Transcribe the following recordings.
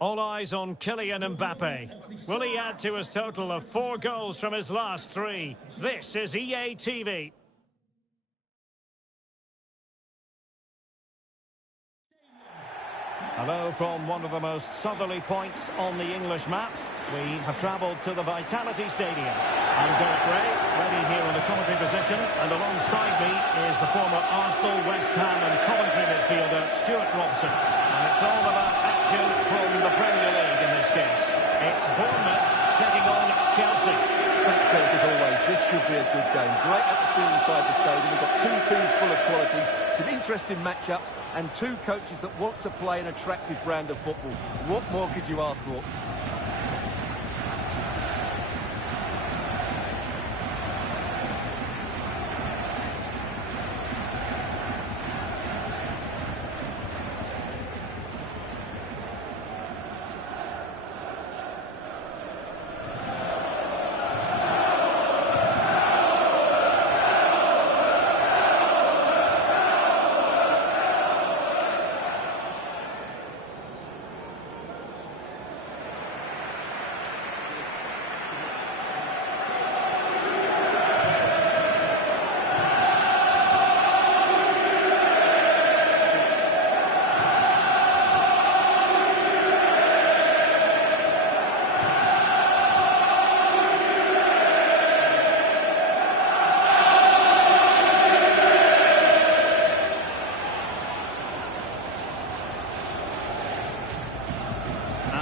All eyes on Kylian Mbappe. Will he add to his total of 4 goals from his last 3? This is EA TV. Hello from one of the most southerly points on the English map. We have travelled to the Vitality Stadium. I'm Derek Ray, ready here in the commentary position, and alongside me is the former Arsenal, West Ham and Coventry midfielder Stuart Robson. And it's all about action from the Premier League in this case. It's Bournemouth taking on Chelsea. Thanks, Derek, as always. This should be a good game. Great atmosphere inside the stadium. We've got 2 teams full of quality, some interesting matchups, and 2 coaches that want to play an attractive brand of football. What more could you ask for?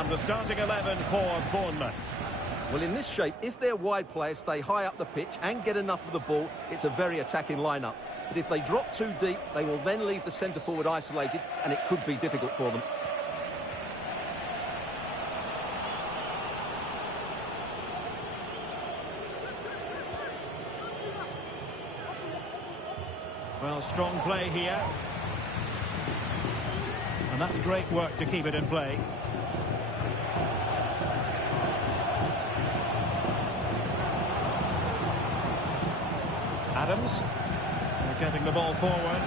The starting 11 for Bournemouth. Well, in this shape, if their wide players stay high up the pitch and get enough of the ball, it's a very attacking lineup. But if they drop too deep, they will then leave the centre-forward isolated, and it could be difficult for them. Well, strong play here. And that's great work to keep it in play. Adams, they're getting the ball forward.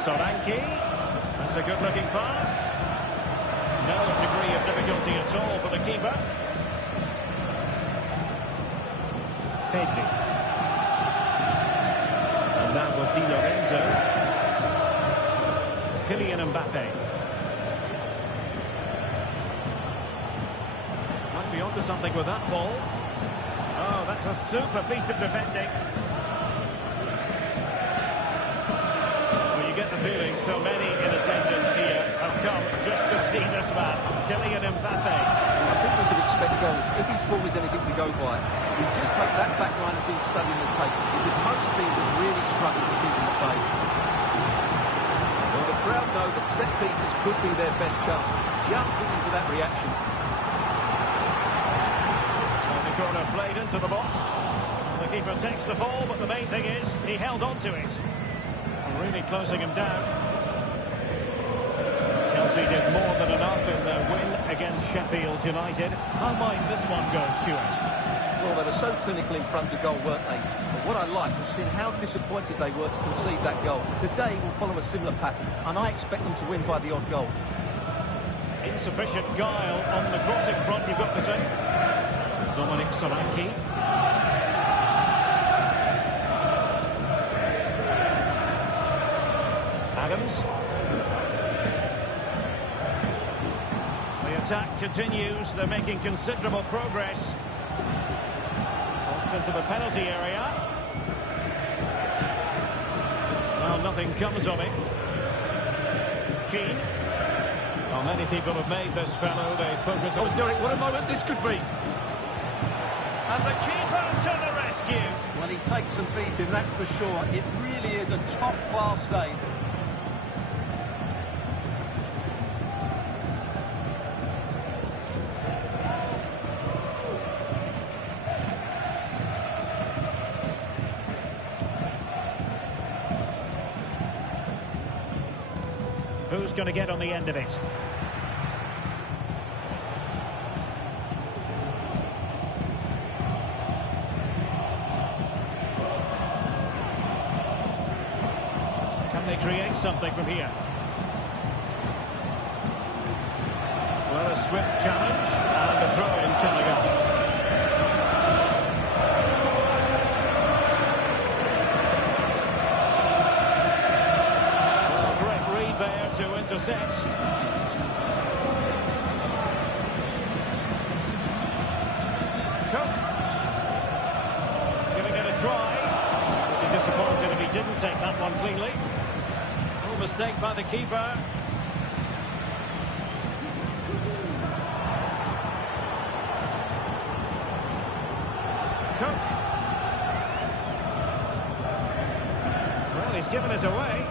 Solanke, that's a good-looking pass. No degree of difficulty at all for the keeper. Pedri. And now with Di Lorenzo. Kylian Mbappe. Might be onto something with that ball. Oh, that's a super piece of defending. Well, you get the feeling so many in attendance here have come just to see this man, Kylian Mbappe. I think we could expect goals if his form is anything to go by. We just hope that back line has been studying the tapes, because most teams have really struggled to keep him at bay. Well, the crowd know that set pieces could be their best chance. Just listen to that reaction. Corner played into the box. The keeper takes the ball, but the main thing is he held on to it. Really closing him down. Chelsea did more than enough in their win against Sheffield United. How might this one go, Stuart? Well, they were so clinical in front of goal, weren't they? But what I like was seeing how disappointed they were to concede that goal. Today will follow a similar pattern, and I expect them to win by the odd goal. Insufficient guile on the crossing front, you've got to say. Dominic Solanke. Adams. The attack continues. They're making considerable progress. Crossed into the penalty area. Well, nothing comes of it. Keane. Well, many people have made this fellow. They focus on... Oh, Derek, what a moment this could be. And the keeper to the rescue. Well, he takes some beating, that's for sure. It really is a top-class save. Who's going to get on the end of it? Can they create something from here? swift challenge, and the throw-in coming up. Well, great read there to intercept. Cook. Giving it a try. Would be disappointed if he didn't take that one cleanly. No mistake by the keeper. Cook. Well, he's given us away.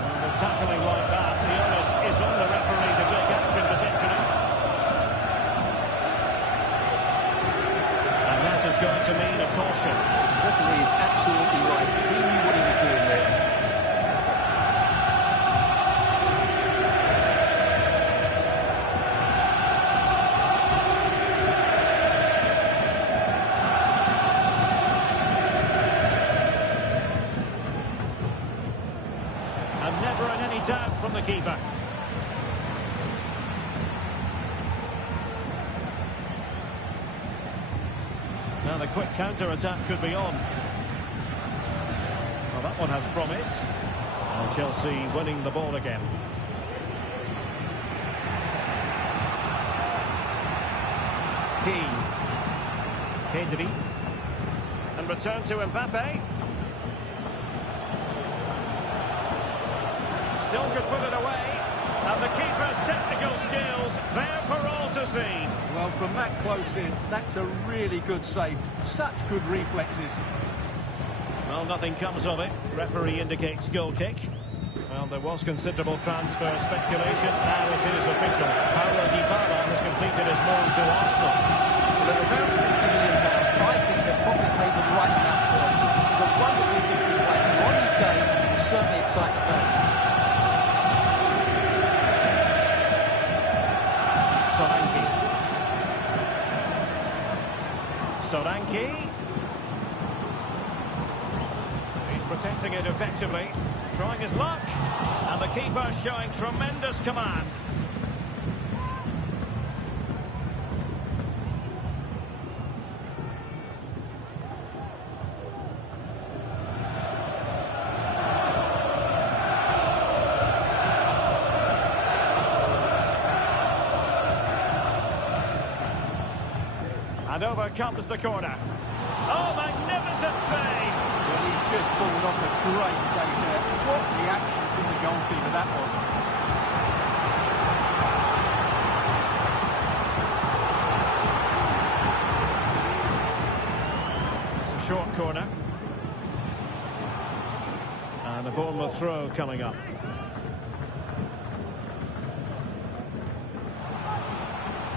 Well, with tackling like that, the onus is on the referee to take action potentially. And that is going to mean a caution. The referee is absolutely right. He knew what he was doing there. And never in any doubt from the keeper. Now the quick counter-attack could be on. Well, that one has promise. And Chelsea winning the ball again. Keane. Pedri. And return to Mbappe. Still could put it away. And the keeper's technical skills there for all to see. Well, from that close in, that's a really good save. Such good reflexes. Well, nothing comes of it. Referee indicates goal kick. Well, there was considerable transfer speculation. Now it is official. Paulo Dybala has completed his move to Arsenal. Well, at around £50 million, I think they've probably paid the right amount for him. He's a wonderfully gifted player. On his game, will certainly excite the fans. Solanke. He's protecting it effectively, trying his luck, and the keeper showing tremendous command. And over comes the corner. Oh, magnificent save! Well, he's just pulled off a great save there. What reaction from the goalkeeper that was. It's a short corner. And a Bournemouth throw coming up.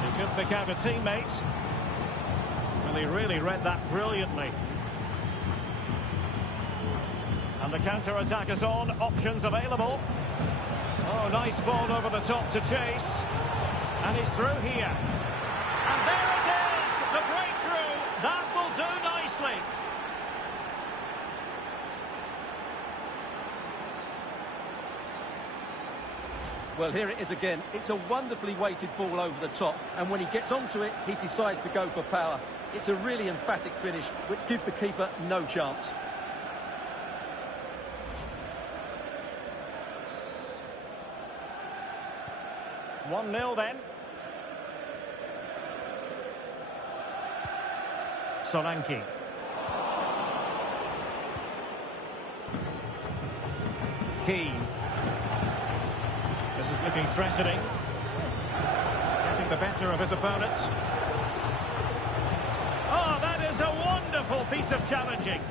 He could pick out a teammate. Well, he really read that brilliantly. And the counter-attack is on. Options available. Oh, nice ball over the top to chase. And he's through here. And there it is! The breakthrough! That will do nicely. Well, here it is again. It's a wonderfully weighted ball over the top. And when he gets onto it, he decides to go for power. It's a really emphatic finish, which gives the keeper no chance. One 0 then. Solanke. Keane. This is looking threatening. Getting the better of his opponent. Oh, that is a wonderful piece of challenging.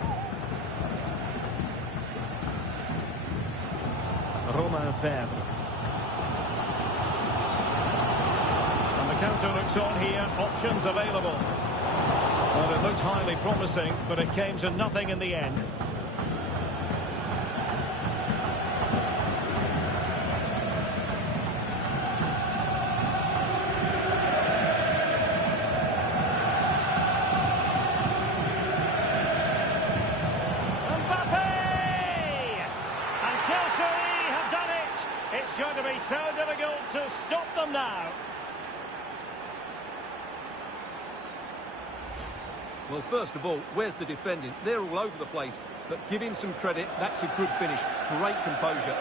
Romain Faivre. And the counter looks on here. Options available. Well, it looked highly promising, but it came to nothing in the end. Mbappe! Well, first of all, where's the defending? They're all over the place. But give him some credit. That's a good finish. Great composure.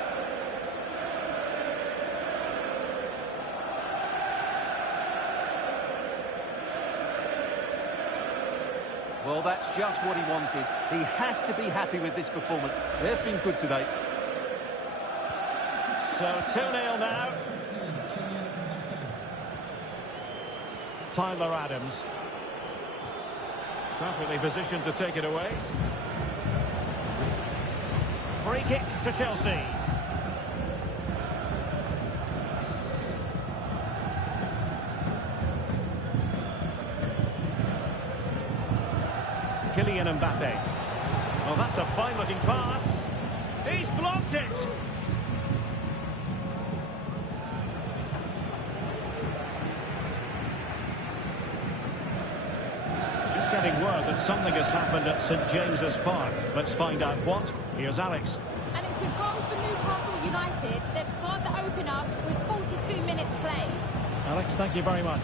Well, that's just what he wanted. He has to be happy with this performance. They've been good today. So 2-0 now. Tyler Adams. Perfectly positioned to take it away. Free kick to Chelsea. Kylian Mbappe. Well, that's a fine-looking pass. He's blocked it. Just getting word that something has happened at St James's Park. Let's find out what. Here's Alex. And it's a goal for Newcastle United. They've scored the opener with 42 minutes played. Alex, thank you very much.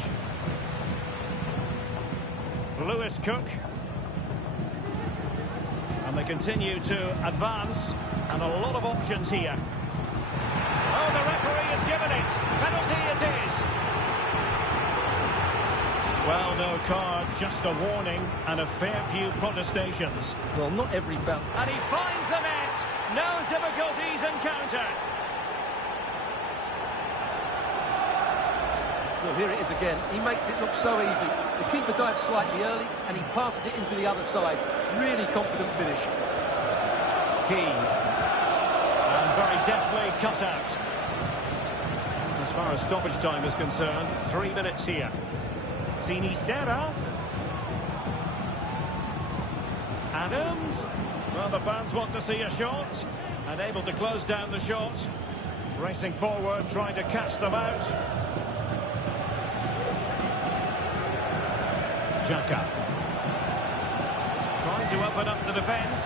Lewis Cook. And they continue to advance, and a lot of options here. Oh, the referee has given it. Penalty it is. Well, no card, just a warning and a fair few protestations. Well, not every foul. And he finds the net. No difficulties encountered. Well, here it is again. He makes it look so easy. The keeper dives slightly early, and he passes it into the other side. Really confident finish. Keane. And very deftly cut out. As far as stoppage time is concerned, 3 minutes here. Sinisterra. Adams. Well, the fans want to see a shot. And able to close down the shot. Racing forward, trying to catch them out. Xhaka. Trying to open up the defence.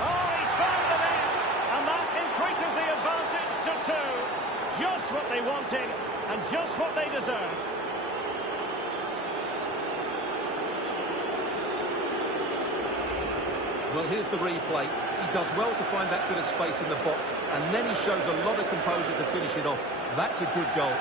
Oh, he's found the net! And that increases the advantage to 2. Just what they wanted, and just what they deserve. Well, here's the replay. He does well to find that bit of space in the box, and then he shows a lot of composure to finish it off. That's a good goal.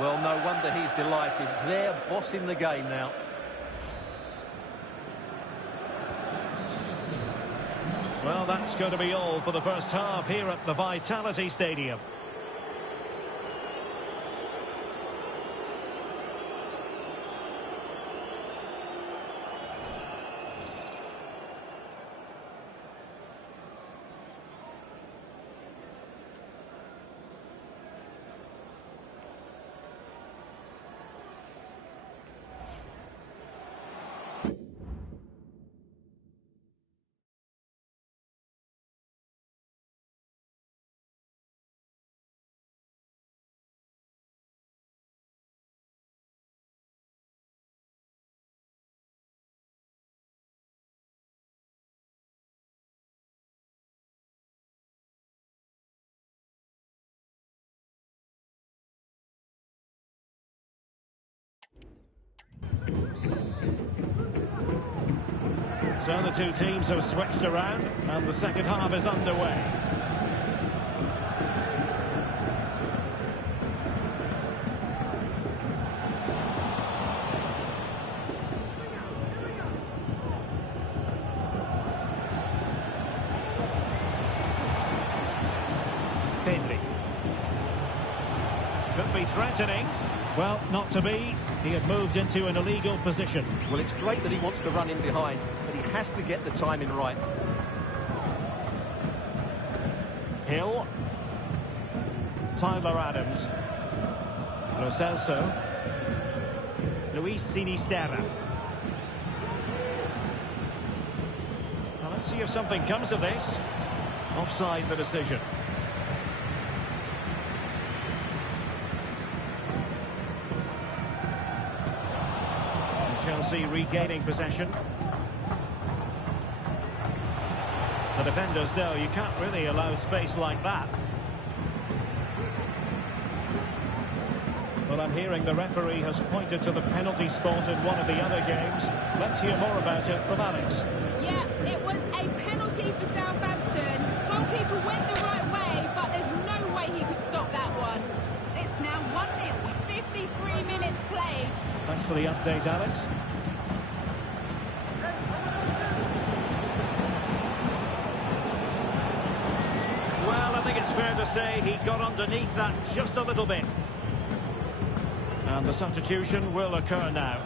Well, no wonder he's delighted. They're bossing the game now. Well, that's going to be all for the first half here at the Vitality Stadium. So the two teams have switched around and the second half is underway. Pedri. Could be threatening. Well, not to be. He had moved into an illegal position. Well, it's great that he wants to run in behind, but he has to get the timing right. Hill. Tyler Adams. Lo Celso. Luis Sinisterra. Now let's see if something comes of this. Offside the decision. Chelsea regaining possession. The defenders know you can't really allow space like that. Well, I'm hearing the referee has pointed to the penalty spot in one of the other games. Let's hear more about it from Alex. Yeah, it was a penalty for Southampton. Goalkeeper went the right way, but there's no way he could stop that one. It's now 1-0 with 53 minutes played. Thanks for the update, Alex. Well, I think it's fair to say he got underneath that just a little bit. And the substitution will occur now.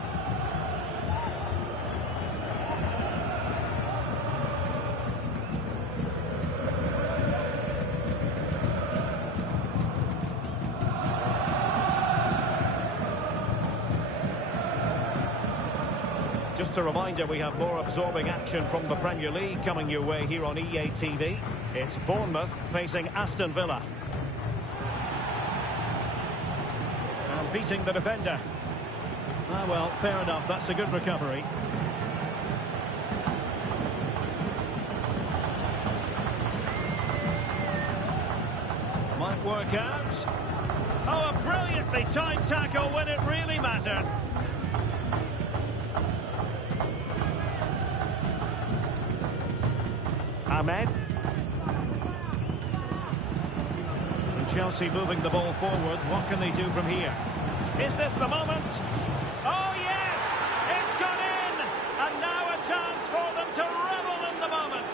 Just a reminder, we have more absorbing action from the Premier League coming your way here on EA TV. It's Bournemouth facing Aston Villa. And beating the defender. Ah, well, fair enough. That's a good recovery. Might work out. Oh, a brilliantly timed tackle when it really mattered. Ahmed. And Chelsea moving the ball forward. What can they do from here? Is this the moment? Oh, yes! It's gone in! And now a chance for them to revel in the moment.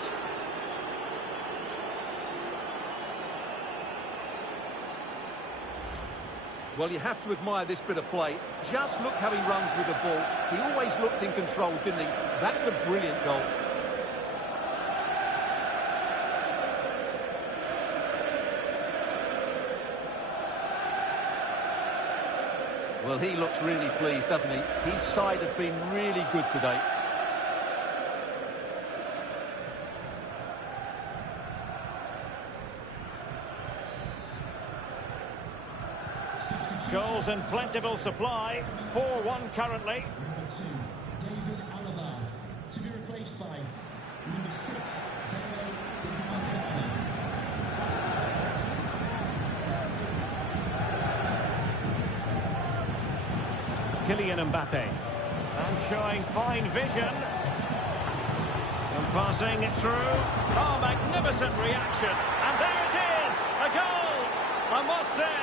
Well, you have to admire this bit of play. Just look how he runs with the ball. He always looked in control, didn't he? That's a brilliant goal. Well, he looks really pleased, doesn't he? His side have been really good today. Goals in plentiful supply. 4-1 currently. Number 2, David Alaba, to be replaced by number 6, Dale Dickenson. Kylian Mbappe. And showing fine vision. And passing it through. Oh, magnificent reaction. And there it is! A goal! I must say,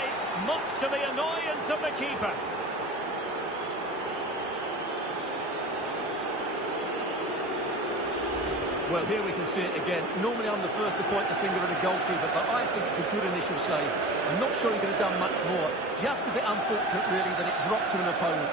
much to the annoyance of the keeper. Well, here we can see it again. Normally I'm the first to point the finger at a goalkeeper, but I think it's a good initial save. I'm not sure he could have done much more. Just a bit unfortunate, really, that it dropped to an opponent.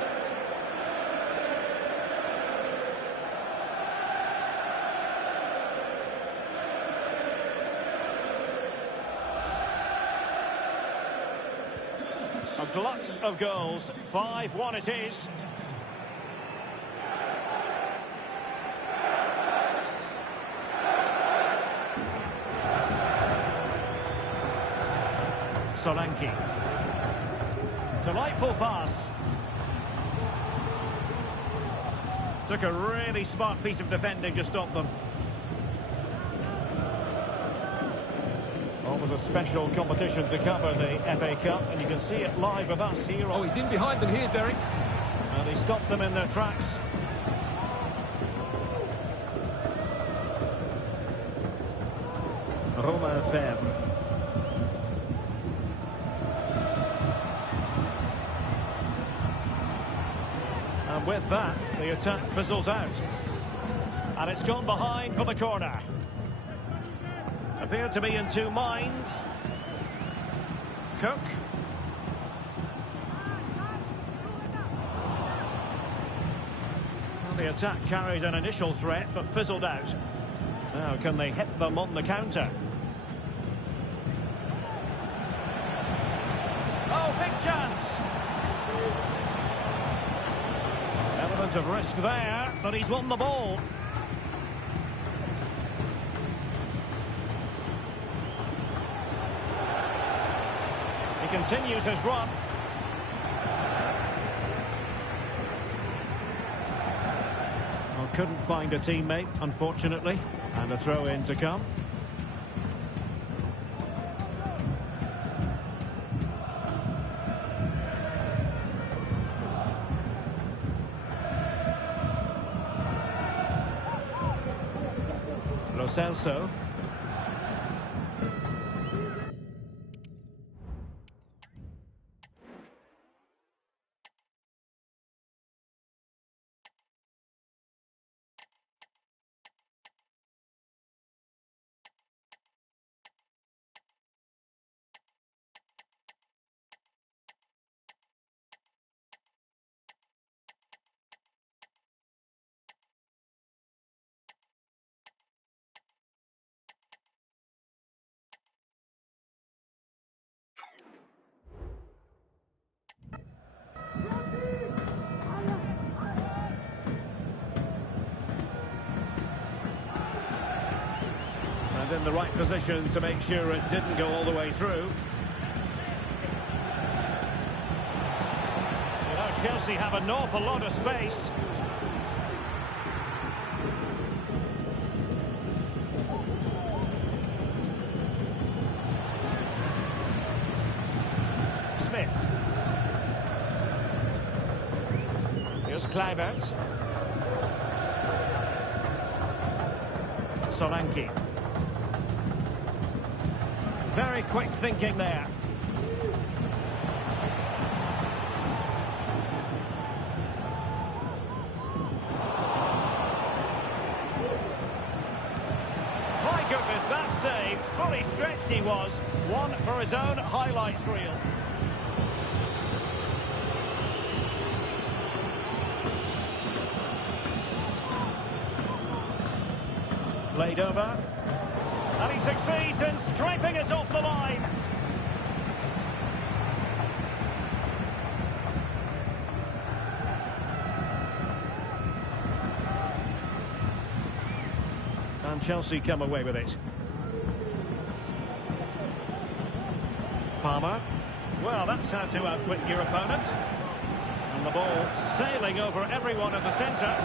A glut of goals. 5-1 it is. Solanke. Delightful pass. Took a really smart piece of defending to stop them. Always a special competition to cover, the FA Cup, and you can see it live with us here on... Oh, he's in behind them here, Derek. And he stopped them in their tracks. Romain Faivre. And with that, the attack fizzles out. And it's gone behind for the corner. Appeared to be in two minds. Cook. Well, the attack carried an initial threat, but fizzled out. Now, can they hit them on the counter? Oh, big chance! Element of risk there, but he's won the ball. He continues his run. Well, couldn't find a teammate, unfortunately. And a throw in to come. Lo Celso. And in the right position to make sure it didn't go all the way through. You know, Chelsea have an awful lot of space. Smith. Here's Kluivert. Solanke. Very quick thinking there. My goodness, that save. Fully stretched he was. One for his own highlights reel. Played over. And he succeeds in scraping it off the line. And Chelsea come away with it. Palmer. Well, that's how to outwit your opponent. And the ball sailing over everyone in the centre.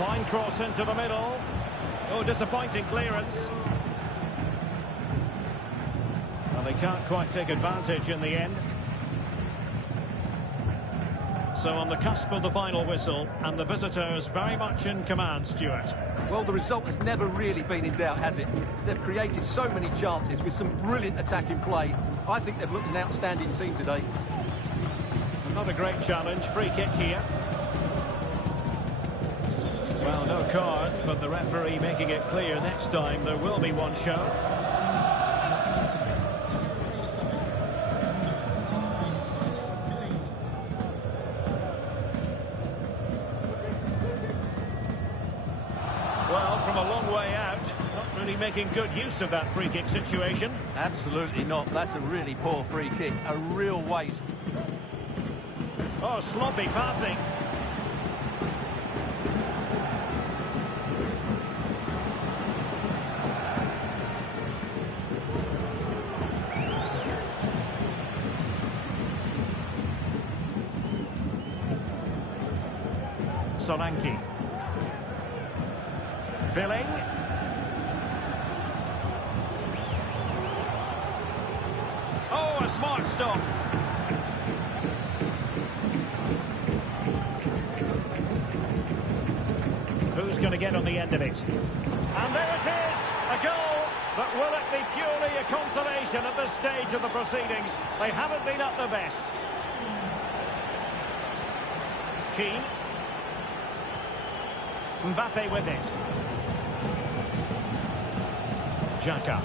Fine cross into the middle. Oh, disappointing clearance. Well, they can't quite take advantage in the end. So on the cusp of the final whistle, and the visitors very much in command, Stuart. Well, the result has never really been in doubt, has it? They've created so many chances with some brilliant attacking play. I think they've looked an outstanding team today. Another great challenge, free kick here. Well, no card, but the referee making it clear next time there will be one shown. Well, from a long way out, not really making good use of that free kick situation. Absolutely not. That's a really poor free kick. A real waste. Oh, sloppy passing. Solanke. Billing. Oh, a smart stop. Who's going to get on the end of it? And there it is, a goal. But will it be purely a consolation at this stage of the proceedings? They haven't been at their best. Keane. Mbappe with it. Xhaka.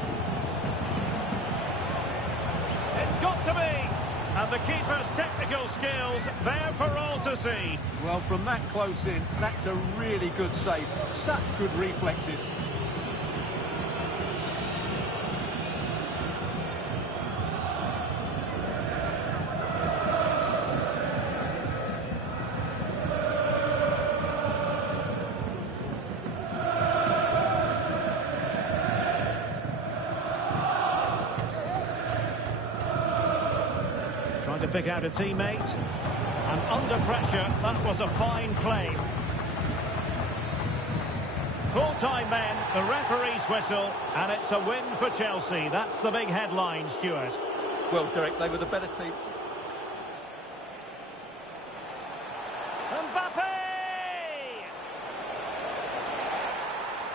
It's got to be. And the keeper's technical skills there for all to see. Well, from that close in, that's a really good save. Such good reflexes. Trying to pick out a teammate. And under pressure, that was a fine play. Full-time then, the referee's whistle, and it's a win for Chelsea. That's the big headline, Stuart. Well, Derek, they were the better team. Mbappe!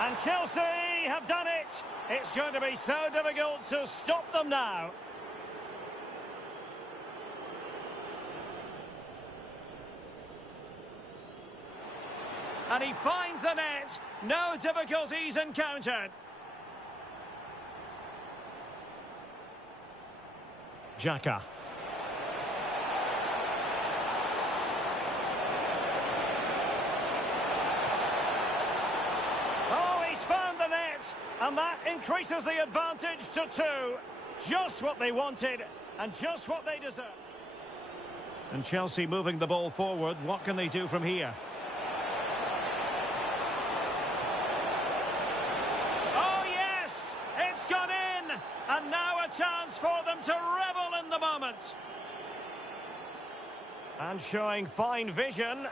And Chelsea have done it. It's going to be so difficult to stop them now. And he finds the net. No difficulties encountered. Xhaka. Oh, he's found the net. And that increases the advantage to 2. Just what they wanted and just what they deserve. And Chelsea moving the ball forward. What can they do from here? Gone in, and now a chance for them to revel in the moment. And showing fine vision.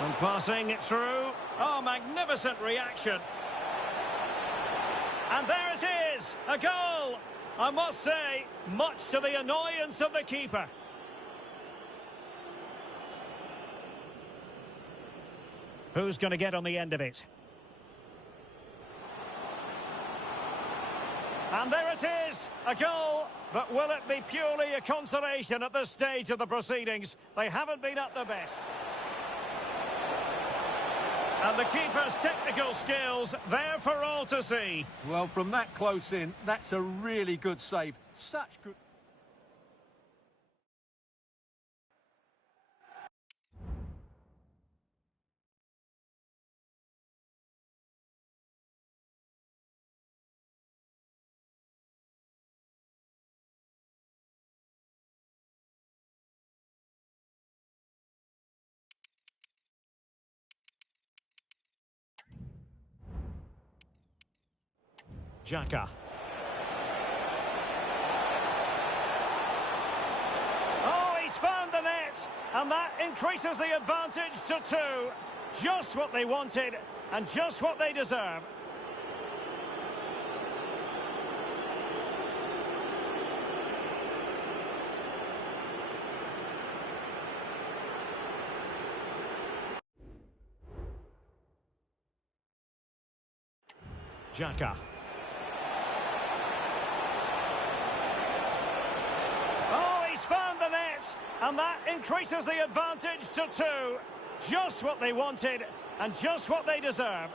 And passing it through. Oh, magnificent reaction. And there it is, a goal. I must say, much to the annoyance of the keeper. Who's going to get on the end of it? And there it is, a goal, but will it be purely a consolation at this stage of the proceedings? They haven't been at their best. And the keeper's technical skills there for all to see. Well, from that close in, that's a really good save. Such good... Xhaka. Oh, he's found the net, and that increases the advantage to 2. Just what they wanted, and just what they deserve. Xhaka. Found the net, and that increases the advantage to 2. Just what they wanted, and just what they deserve.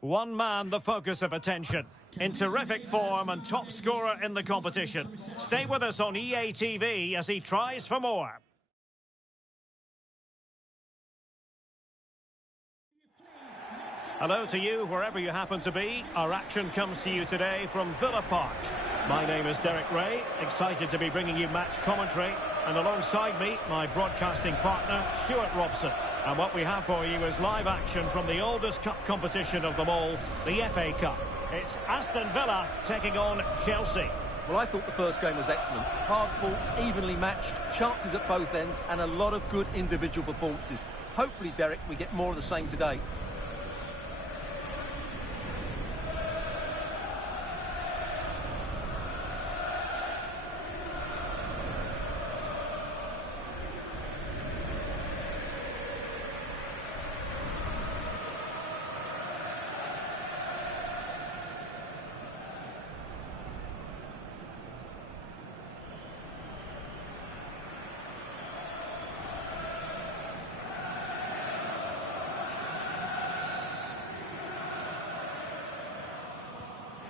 One man the focus of attention. In terrific form and top scorer in the competition. Stay with us on EA TV as he tries for more. Hello to you, wherever you happen to be. Our action comes to you today from Villa Park. My name is Derek Ray, excited to be bringing you match commentary, and alongside me, my broadcasting partner, Stuart Robson. And what we have for you is live action from the oldest cup competition of them all, the FA Cup. It's Aston Villa taking on Chelsea. Well, I thought the first game was excellent. Hard fought, evenly matched, chances at both ends, and a lot of good individual performances. Hopefully, Derek, we get more of the same today.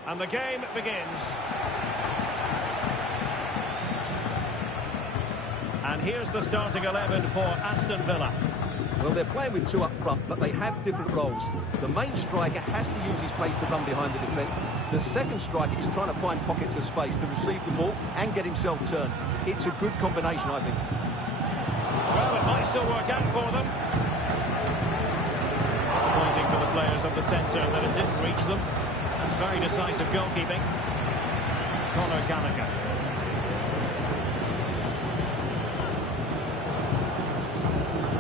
And the game begins. And here's the starting 11 for Aston Villa. Well, they're playing with two up front, but they have different roles. The main striker has to use his pace to run behind the defence. The second striker is trying to find pockets of space to receive the ball and get himself turned. It's a good combination, I think. Well, it might still work out for them. Disappointing for the players of the centre that it didn't reach them. That's very decisive goalkeeping. Conor Gallagher.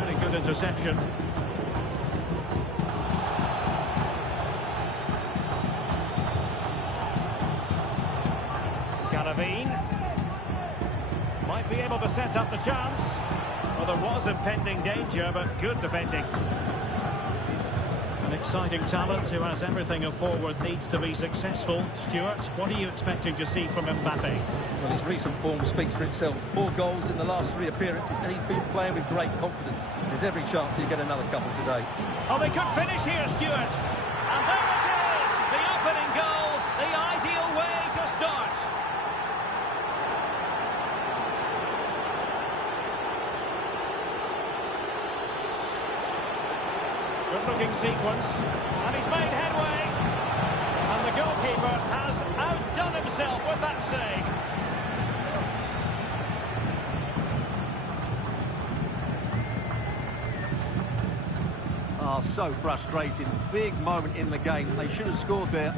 Very good interception. Galavine. Might be able to set up the chance. Well, there was impending danger, but good defending. An exciting talent who has everything a forward needs to be successful. Stuart, what are you expecting to see from Mbappe? Well, his recent form speaks for itself. 4 goals in the last 3 appearances, and he's been playing with great confidence. There's every chance he'll get another couple today. Oh, they could finish here, Stuart. And there it is! The opening goal, the ideal way to start. Good-looking sequence, and he's made headway. And the goalkeeper has outdone himself with that save. Oh, so frustrating. Big moment in the game. They should have scored there.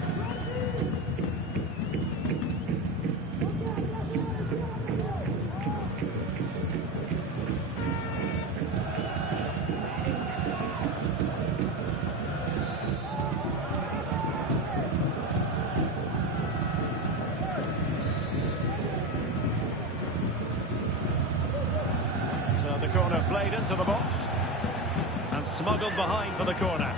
So the corner played into the box. And smuggled behind for the corner.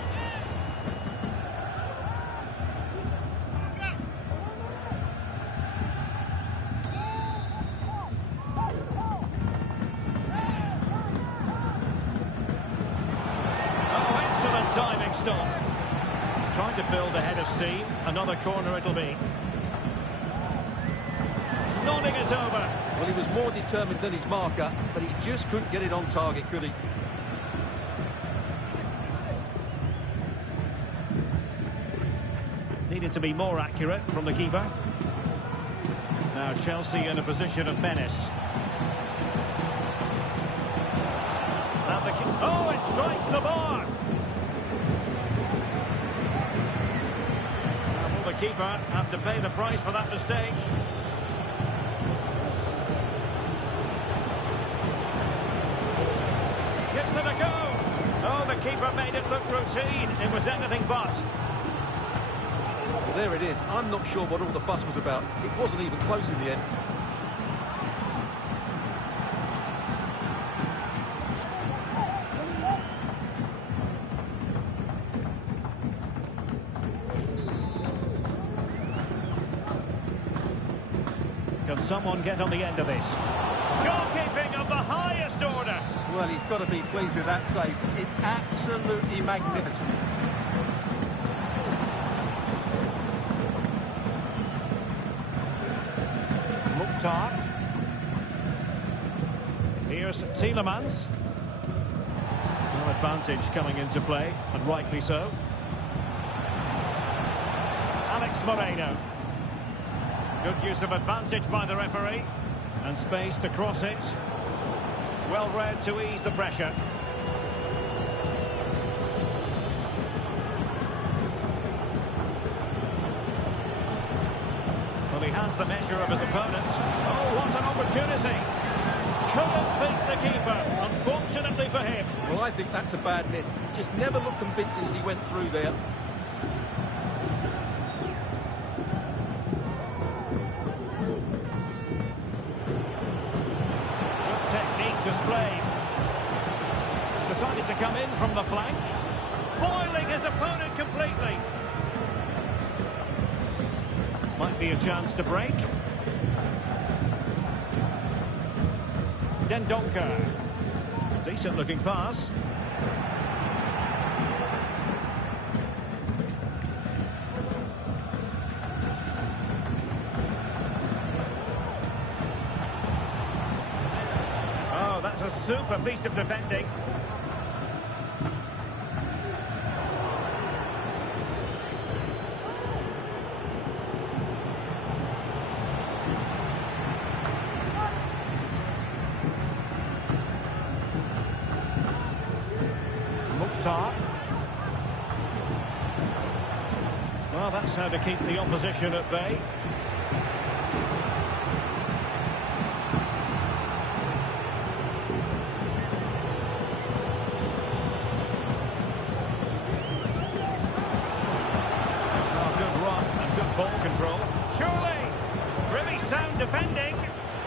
Oh, excellent diving stop. Trying to build a head of steam. Another corner it'll be. Nodding it over. Well, he was more determined than his marker, but he just couldn't get it on target, could he? Needed to be more accurate from the keeper. Now Chelsea in a position of menace. And oh, it strikes the bar! Now will the keeper have to pay the price for that mistake? Gives it a go! Oh, the keeper made it look routine. It was anything but. Well, there it is. I'm not sure what all the fuss was about. It wasn't even close in the end. Can someone get on the end of this? Goalkeeping of the highest order. Well, he's got to be pleased with that save. It's absolutely magnificent. Mukhtar. Here's Tielemans. No advantage coming into play, and rightly so. Alex Moreno. Good use of advantage by the referee. And space to cross it. Well read to ease the pressure. Well, he has the measure of his opponent. Oh, what an opportunity. Couldn't beat the keeper, unfortunately for him. Well, I think that's a bad miss. He just never looked convincing as he went through there. Good technique displayed. Decided to come in from the flank. Foiling his opponent completely. Might be a chance to break. Dendoncker. Decent looking pass. Oh, that's a super piece of defending. Well, that's how to keep the opposition at bay. Oh, good run and good ball control. Surely! Really sound defending.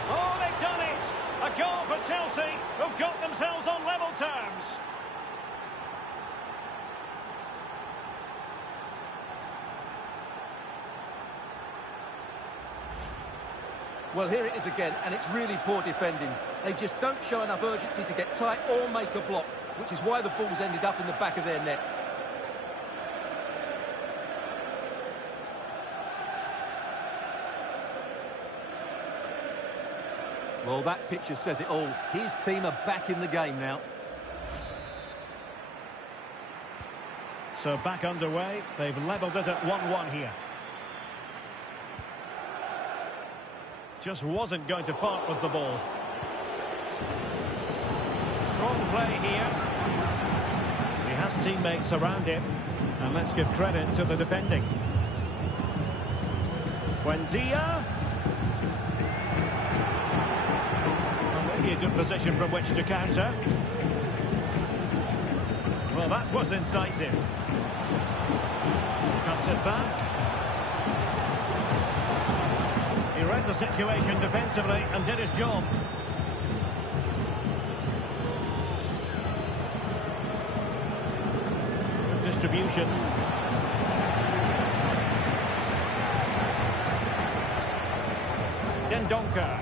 Oh, they've done it! A goal for Chelsea, who've got themselves on level terms. Well, here it is again, and it's really poor defending. They just don't show enough urgency to get tight or make a block, which is why the ball's ended up in the back of their net. Well, that picture says it all. His team are back in the game now. So back underway. They've levelled it at 1-1 here. Just wasn't going to part with the ball. Strong play here. He has teammates around him. And let's give credit to the defending. Buendia. Well, maybe a good position from which to counter. Well, that was incisive. Cuts it back. He read the situation defensively and did his job. Good distribution. Dendoncker.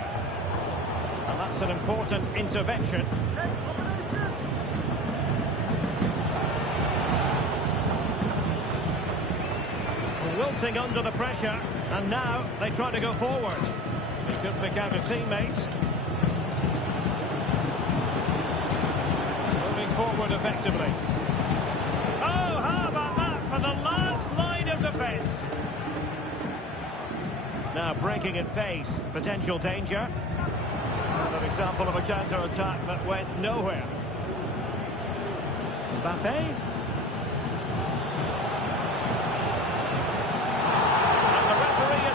And that's an important intervention. Wilting under the pressure, and now they try to go forward. He couldn't pick out a teammate. Moving forward effectively. Oh, how about that for the last line of defence? Now breaking at pace, potential danger. And an example of a counter-attack that went nowhere. Mbappe.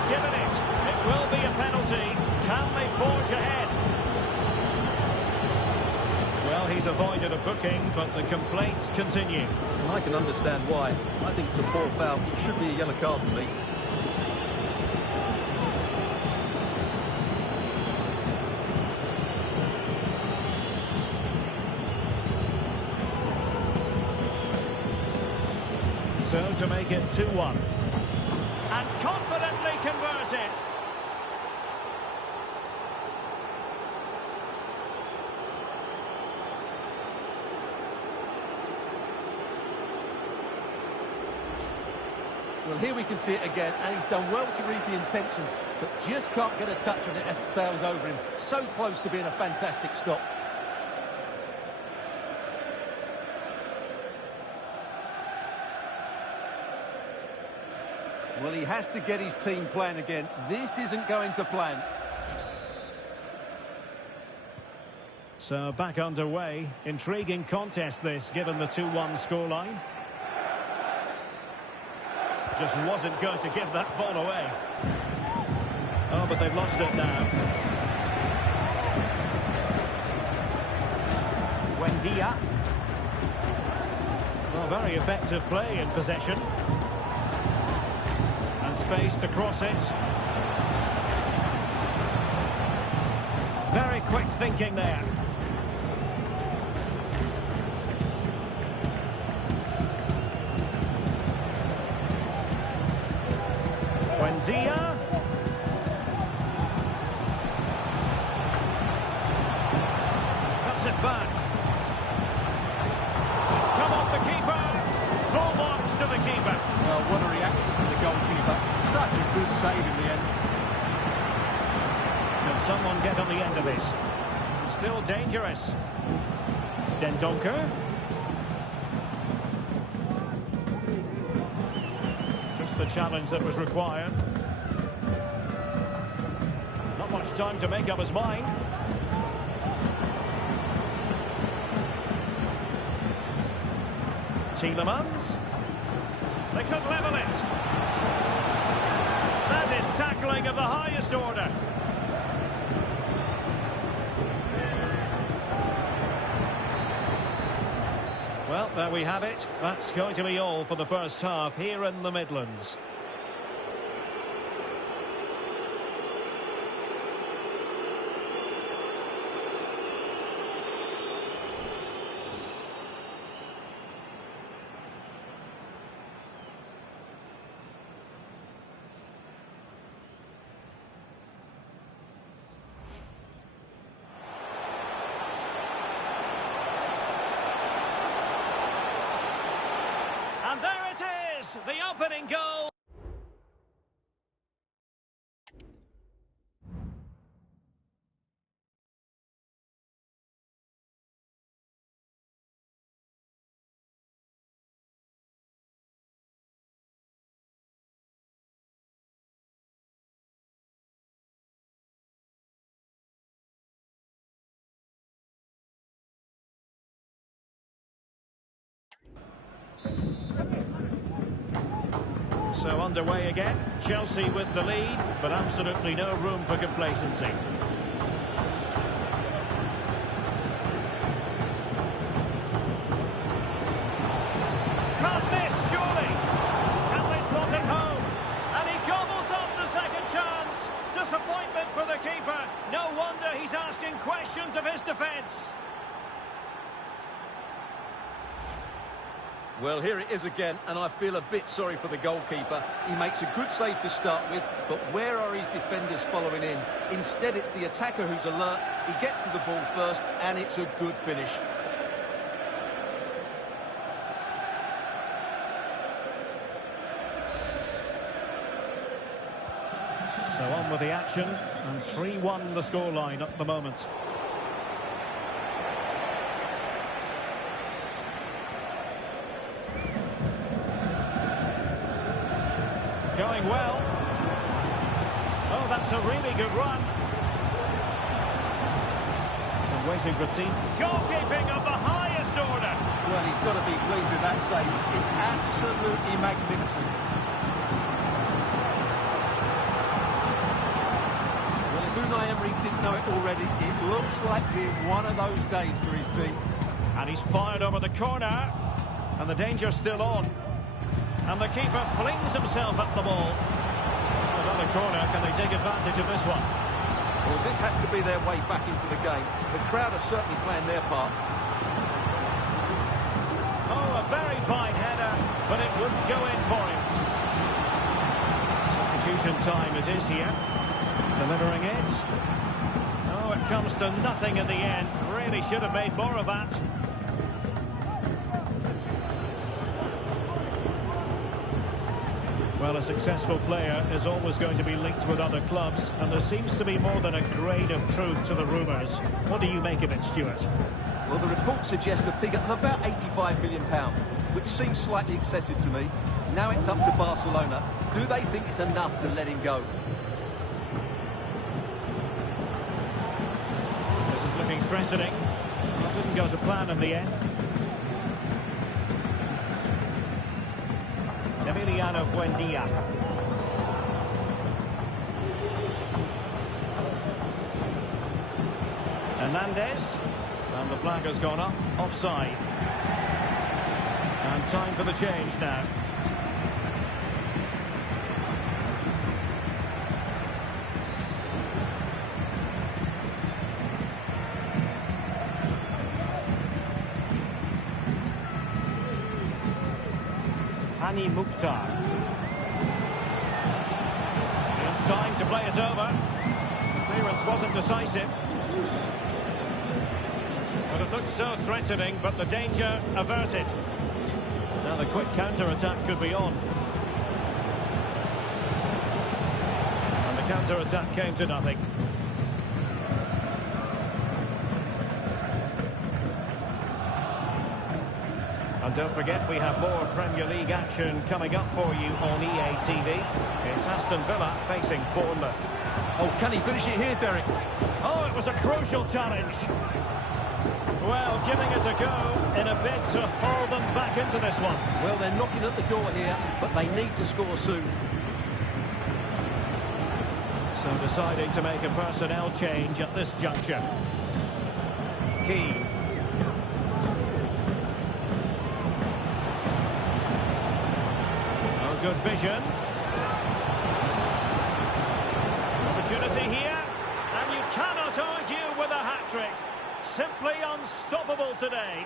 Given it. It will be a penalty. Can they forge ahead? Well, he's avoided a booking, but the complaints continue. And I can understand why. I think it's a poor foul. It should be a yellow card for me. So to make it 2-1. And confidently converted. Well, here we can see it again, and he's done well to read the intentions, but just can't get a touch on it as it sails over him. So close to being a fantastic stop. Well, he has to get his team playing again. This isn't going to plan. So back underway. Intriguing contest this, given the 2-1 scoreline. Just wasn't going to give that ball away. Oh, but they've lost it now. Buendia. Well, very effective play in possession. And space to cross it. Very quick thinking there. Buendia. Cuts it back. It's come off the keeper. Full marks to the keeper. Well, what a reaction from the goalkeeper. Such a good save in the end. Can someone get on the end of this? Still dangerous. Dendoncker. Just the challenge that was required. Not much time to make up his mind. Tielemans. They could level it. That is tackling of the highest order. Well, there we have it. That's going to be all for the first half here in the Midlands. And there it is, the opening goal. So underway again, Chelsea with the lead, but absolutely no room for complacency. Can't miss, surely. And this was at home. And he gobbles up the second chance. Disappointment for the keeper. No wonder he's asking questions of his defence. Well, here it is again, and I feel a bit sorry for the goalkeeper. He makes a good save to start with, but where are his defenders following in? Instead, it's the attacker who's alert. He gets to the ball first, and it's a good finish. So on with the action, and 3-1 the scoreline at the moment. Going well. Oh, that's a really good run. And waiting for team. Goalkeeping of the highest order. Well, he's got to be pleased with that save. It's absolutely magnificent. Well, if Unai Emery didn't know it already, it looks like being one of those days for his team. And he's fired over the corner. And the danger's still on. And the keeper flings himself at the ball. Another corner, can they take advantage of this one? Well, this has to be their way back into the game. The crowd are certainly playing their part. Oh, a very fine header, but it wouldn't go in for him. Substitution time it is here. Delivering it. Oh, it comes to nothing in the end. Really should have made more of that. Well, a successful player is always going to be linked with other clubs, and there seems to be more than a grain of truth to the rumours. What do you make of it, Stuart? Well, the reports suggest a figure of about £85 million, which seems slightly excessive to me. Now it's up to Barcelona. Do they think it's enough to let him go? This is looking threatening. Well, didn't go to plan in the end. Emiliano Buendia. Hernandez. And the flag has gone up. Offside. And time for the change now. Hani Mukhtar. It's time to play it over. The clearance wasn't decisive. But it looked so threatening, but the danger averted. Now the quick counter-attack could be on. And the counter-attack came to nothing. And don't forget, we have more Premier League action coming up for you on EA TV. It's Aston Villa facing Bournemouth. Oh, can he finish it here, Derek? Oh, it was a crucial challenge. Well, giving it a go in a bid to haul them back into this one. Well, they're knocking at the door here, but they need to score soon. So deciding to make a personnel change at this juncture. Keane. Oh, good vision. Opportunity here, and you cannot argue with a hat-trick. Simply unstoppable today.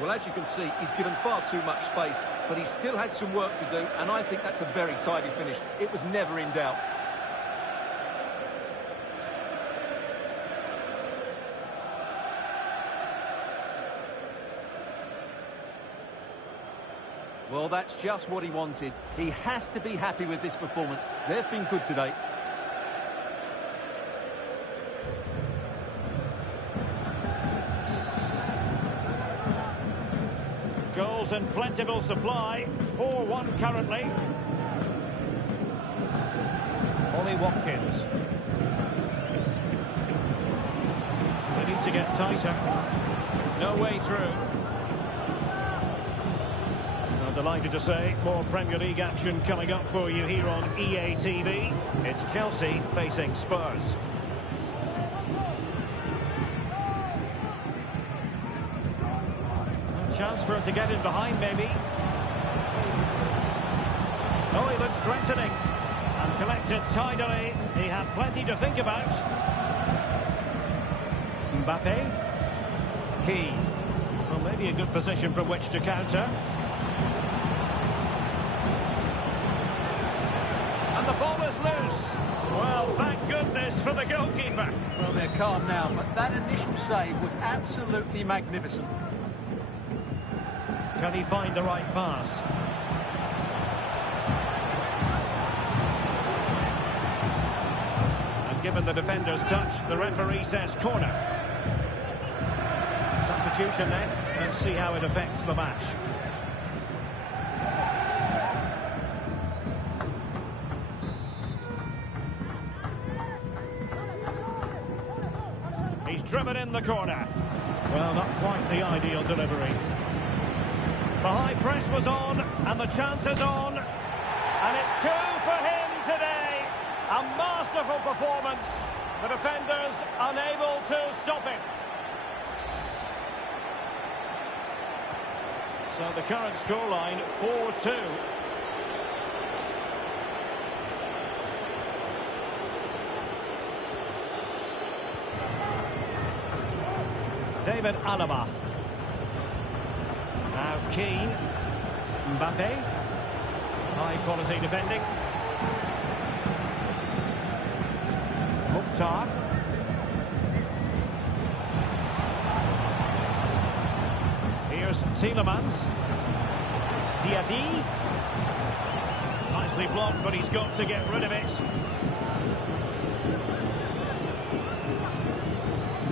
Well, as you can see, he's given far too much space, but he's still had some work to do, and I think that's a very tidy finish. It was never in doubt. Well, that's just what he wanted. He has to be happy with this performance. They've been good today. Goals in plentiful supply. 4-1 currently. Ollie Watkins. They need to get tighter. No way through. Delighted to say, more Premier League action coming up for you here on EA TV. It's Chelsea facing Spurs. A chance for him to get in behind, maybe. Oh, he looks threatening. And collected tidily. He had plenty to think about. Mbappe. Keane. Well, maybe a good position from which to counter. The ball is loose. Well, thank goodness for the goalkeeper. Well, they're calm now, but that initial save was absolutely magnificent. Can he find the right pass? And given the defender's touch, the referee says corner. Substitution then. Let's see how it affects the match. Driven in the corner. Well, not quite the ideal delivery. The high press was on, and the chance is on. And it's 2 for him today. A masterful performance. The defenders unable to stop him. So the current scoreline, 4-2. David Alaba. Now Keane. Mbappe. High quality defending. Mukhtar. Tielemans. Diaby. Nicely blocked, but he's got to get rid of it.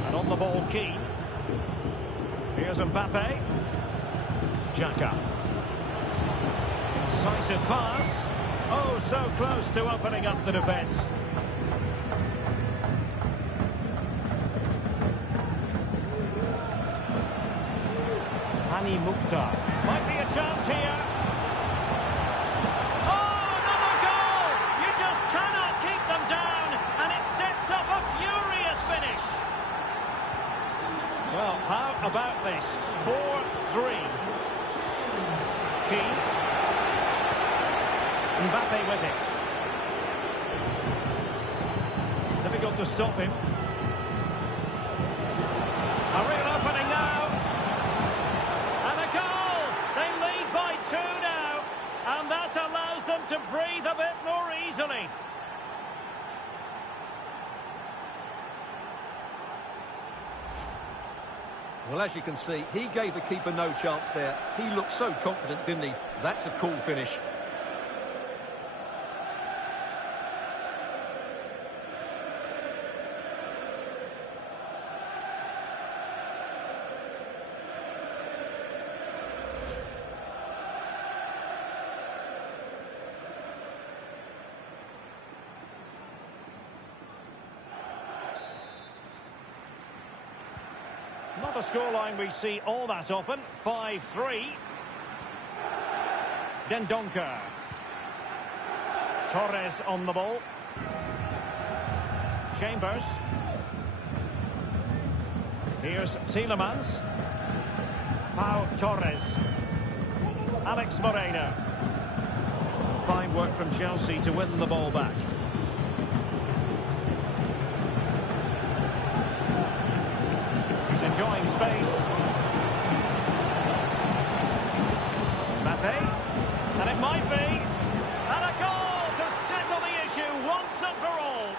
And on the ball, Keane. Here's Mbappe. Xhaka. Incisive pass. Oh, so close to opening up the defence. Hani Mukhtar. Might be a chance here. Oh, another goal! You just cannot keep them down, and it sets up a furious finish. Well, how about this? 4-3. Keane. Mbappe with it. Difficult to stop him. A real opening now. And a goal! They lead by 2 now. And that allows them to breathe a bit more easily. Well, as you can see, he gave the keeper no chance there. He looked so confident, didn't he? That's a cool finish. Not a scoreline we see all that often. 5-3. Dendoncker. Torres on the ball. Chambers. Here's Tielemans. Pau Torres. Alex Moreno. Fine work from Chelsea to win the ball back. He's enjoying space. Mbappe. And it might be. And a goal to settle the issue once and for all.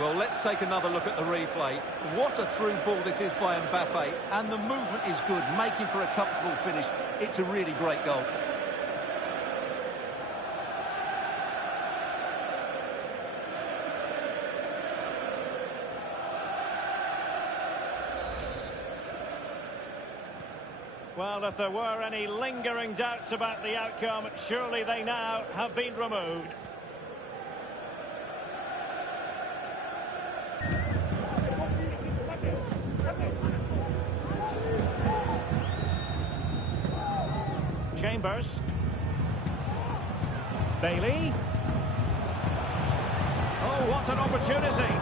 Well, let's take another look at the replay. What a through ball this is by Mbappe, and the movement is good, making for a comfortable finish. It's a really great goal. Well, if there were any lingering doubts about the outcome, surely they now have been removed. Chambers. Bailey. Oh, what an opportunity.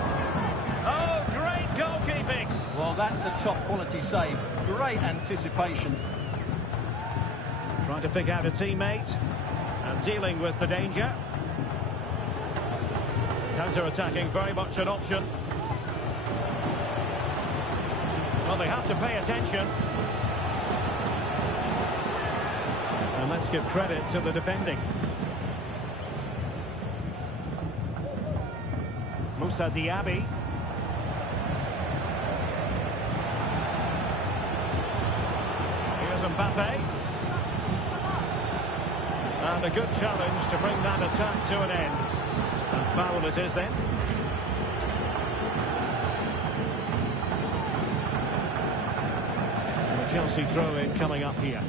Oh, great goalkeeping. Well, that's a top quality save. Great anticipation. Trying to pick out a teammate and dealing with the danger. Counter-attacking, very much an option. Well, they have to pay attention. And let's give credit to the defending. Moussa Diaby. Here's Mbappe. And a good challenge to bring that attack to an end. And foul it is then. And the Chelsea throw-in coming up here.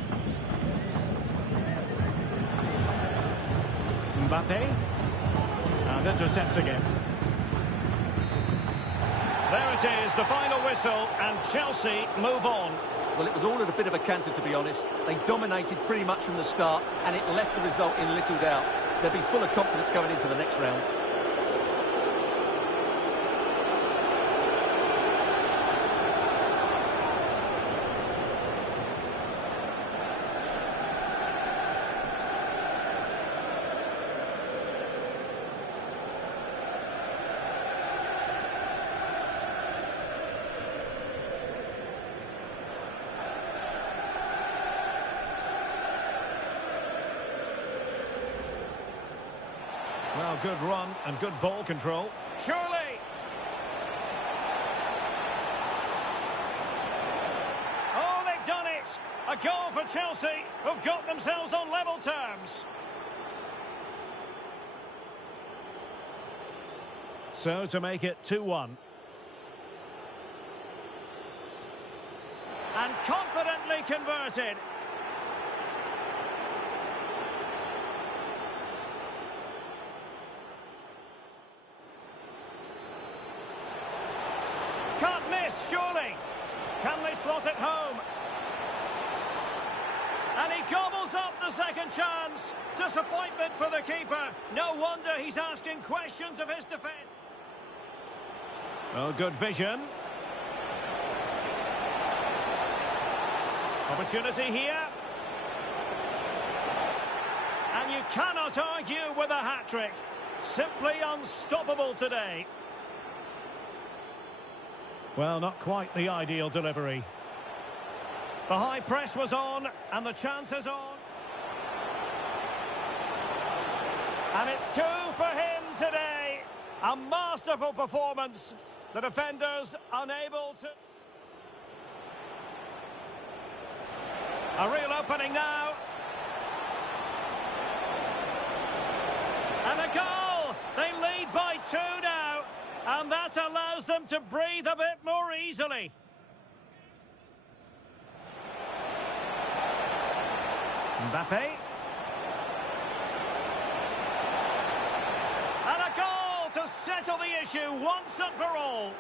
Mbappe. And intercepts again. There it is, the final whistle, and Chelsea move on. Well, it was all at a bit of a canter, to be honest. They dominated pretty much from the start, and it left the result in little doubt. They'll be full of confidence going into the next round. Well, good run and good ball control. Surely! Oh, they've done it! A goal for Chelsea, who've got themselves on level terms. So to make it 2-1. And confidently converted. Can't miss, surely. Can they slot it home? And he gobbles up the second chance. Disappointment for the keeper. No wonder he's asking questions of his defence. Oh, good vision. Opportunity here. And you cannot argue with a hat-trick. Simply unstoppable today. Well, not quite the ideal delivery. The high press was on, and the chance is on. And it's 2 for him today. A masterful performance. The defenders unable to... A real opening now. And a goal! They lead by 2 now. And that allows them to breathe a bit more easily. Mbappe. And a goal to settle the issue once and for all.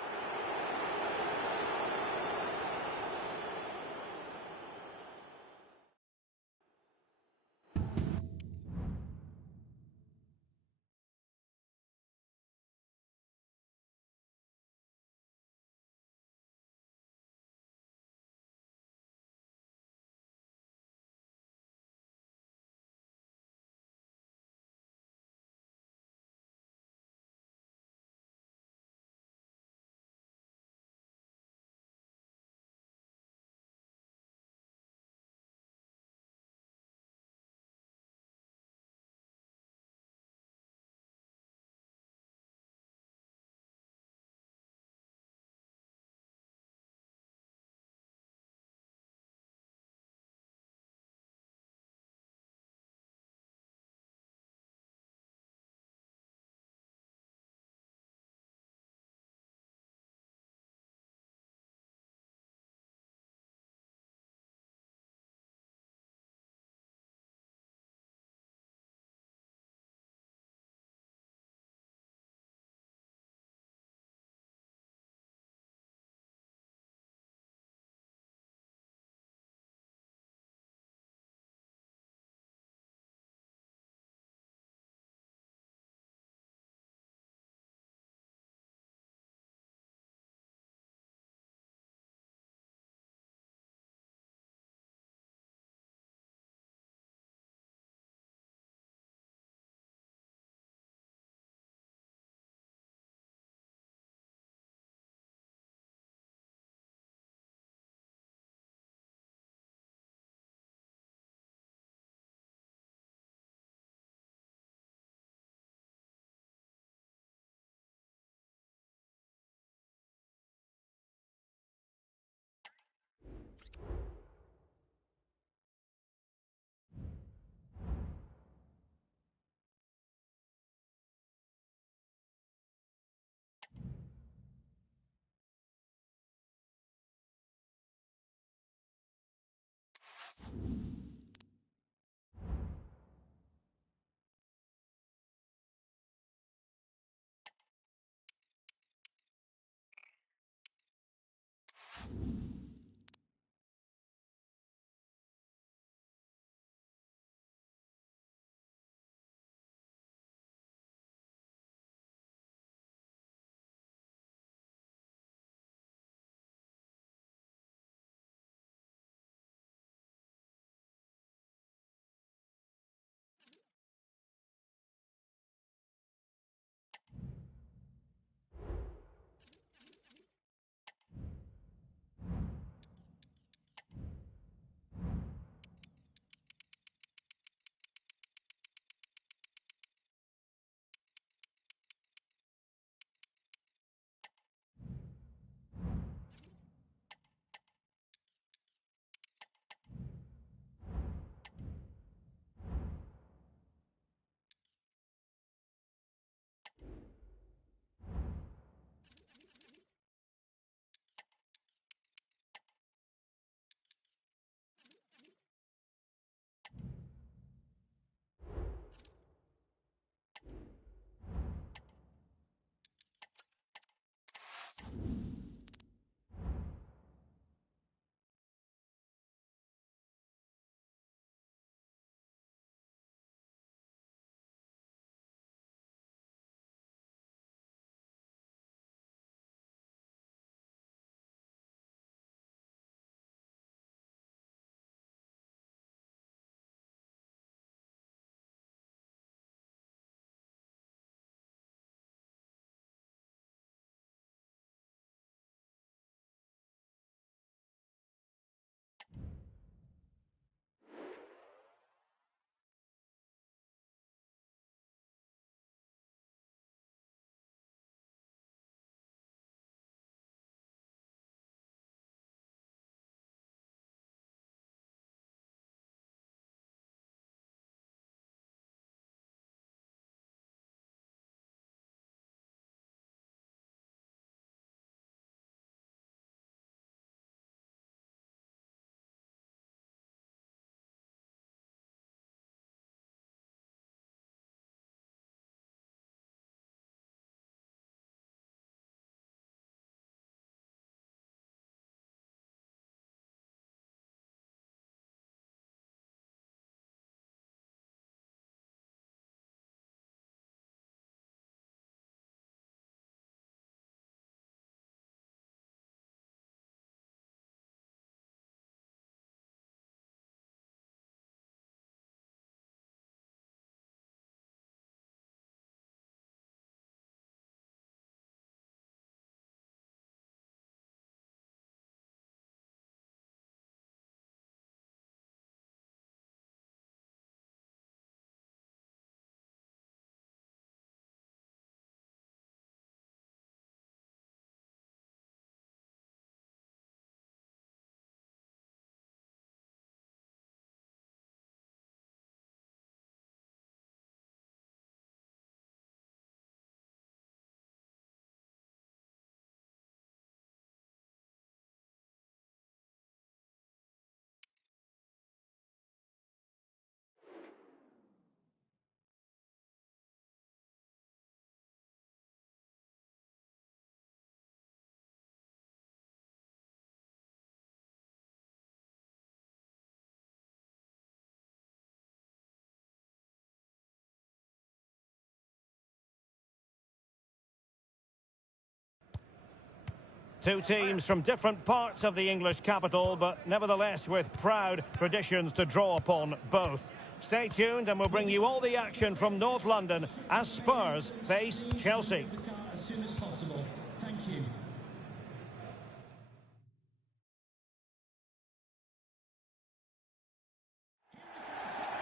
Two teams from different parts of the English capital, but nevertheless with proud traditions to draw upon both. Stay tuned and we'll bring you all the action from North London as Spurs face Chelsea. As soon as possible. Thank you.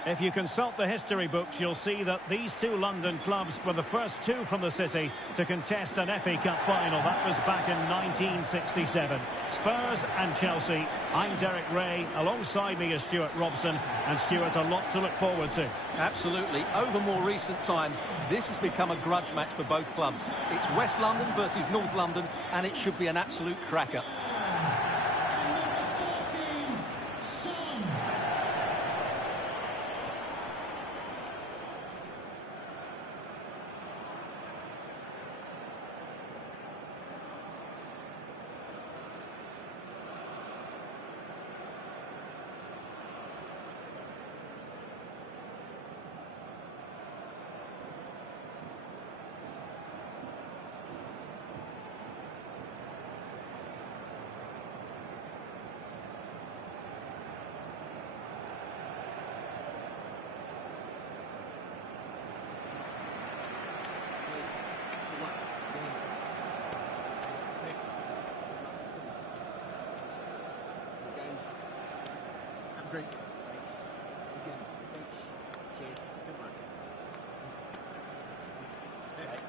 If you consult the history books, you'll see that these two London clubs were the first two from the city to contest an FA Cup final. That was back in 1967. Spurs and Chelsea. I'm Derek Ray. Alongside me is Stuart Robson. And Stuart, a lot to look forward to. Absolutely. Over more recent times, this has become a grudge match for both clubs. It's West London versus North London, and it should be an absolute cracker. Great. Thanks. Again. Thanks. Cheers. Good luck. Thanks. Hey.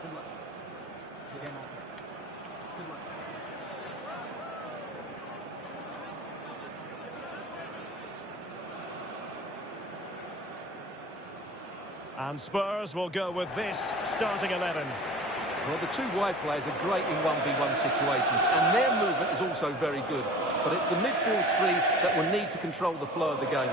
Good luck. Again. Good luck. And Spurs will go with this starting 11. Well, the two wide players are great in 1v1 situations, and their movement is also very good. But it's the midfield three that will need to control the flow of the game.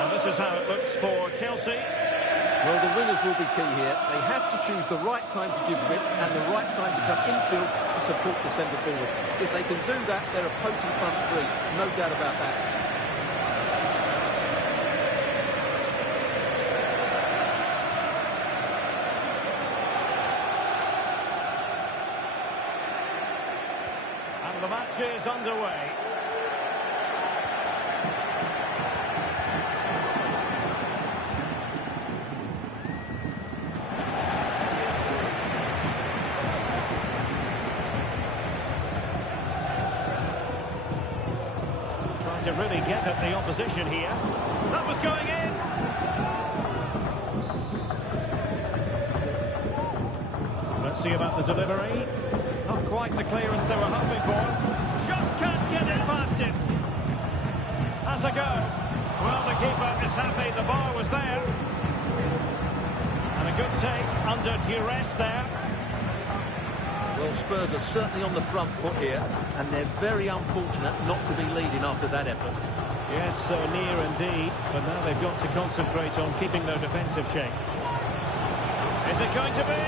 And this is how it looks for Chelsea. Well, the wingers will be key here. They have to choose the right time to give width and the right time to come infield to support the centre forward. If they can do that, they're a potent front three. No doubt about that. The match is underway. Trying to really get at the opposition here. That was going in. Let's see about the delivery. Not quite the clearance they were hoping for. Just can't get it past him. Has a go. Well, the keeper is happy the bar was there. And a good take under duress there. Well, Spurs are certainly on the front foot here, and they're very unfortunate not to be leading after that effort. Yes, so near indeed. But now they've got to concentrate on keeping their defensive shape. Is it going to be?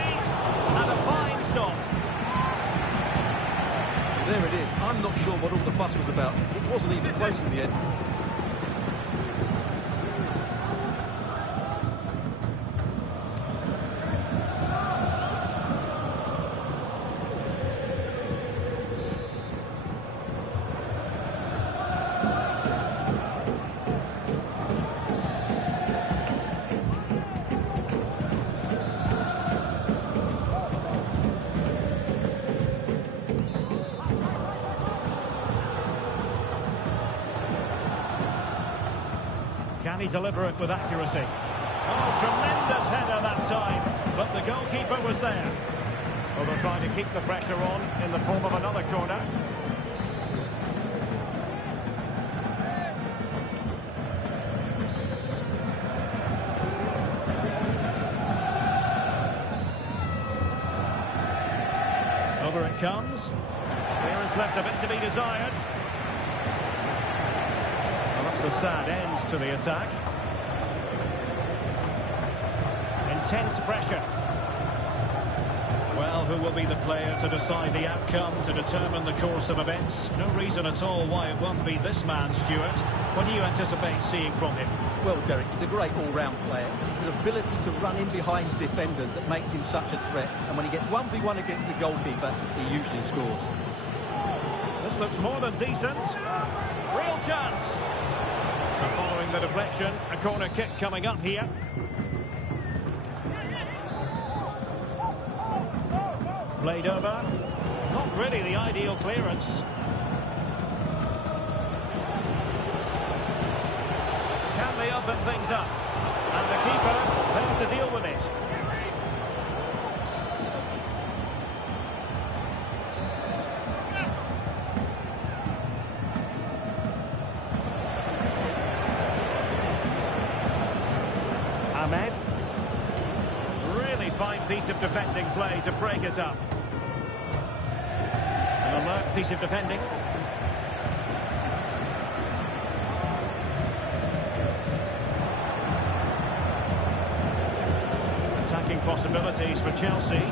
And a fine stop. There it is. I'm not sure what all the fuss was about. It wasn't even close in the end. Can he deliver it with accuracy? Oh, tremendous header that time, but the goalkeeper was there. Well, they're trying to keep the pressure on in the form of another corner. Over it comes. Clearance left a bit to be desired. A sad end to the attack. Intense pressure. Well, who will be the player to decide the outcome, to determine the course of events? No reason at all why it won't be this man, Stuart. What do you anticipate seeing from him? Well, Derek, he's a great all-round player. It's an ability to run in behind defenders that makes him such a threat. And when he gets 1v1 against the goalkeeper, he usually scores. This looks more than decent. Real chance. And following the deflection, a corner kick coming up here. Played over. Not really the ideal clearance. Can they open things up? And the keeper failed to deal with it. Ahmed. Really fine piece of defending play to break us up. An alert piece of defending. Attacking possibilities for Chelsea.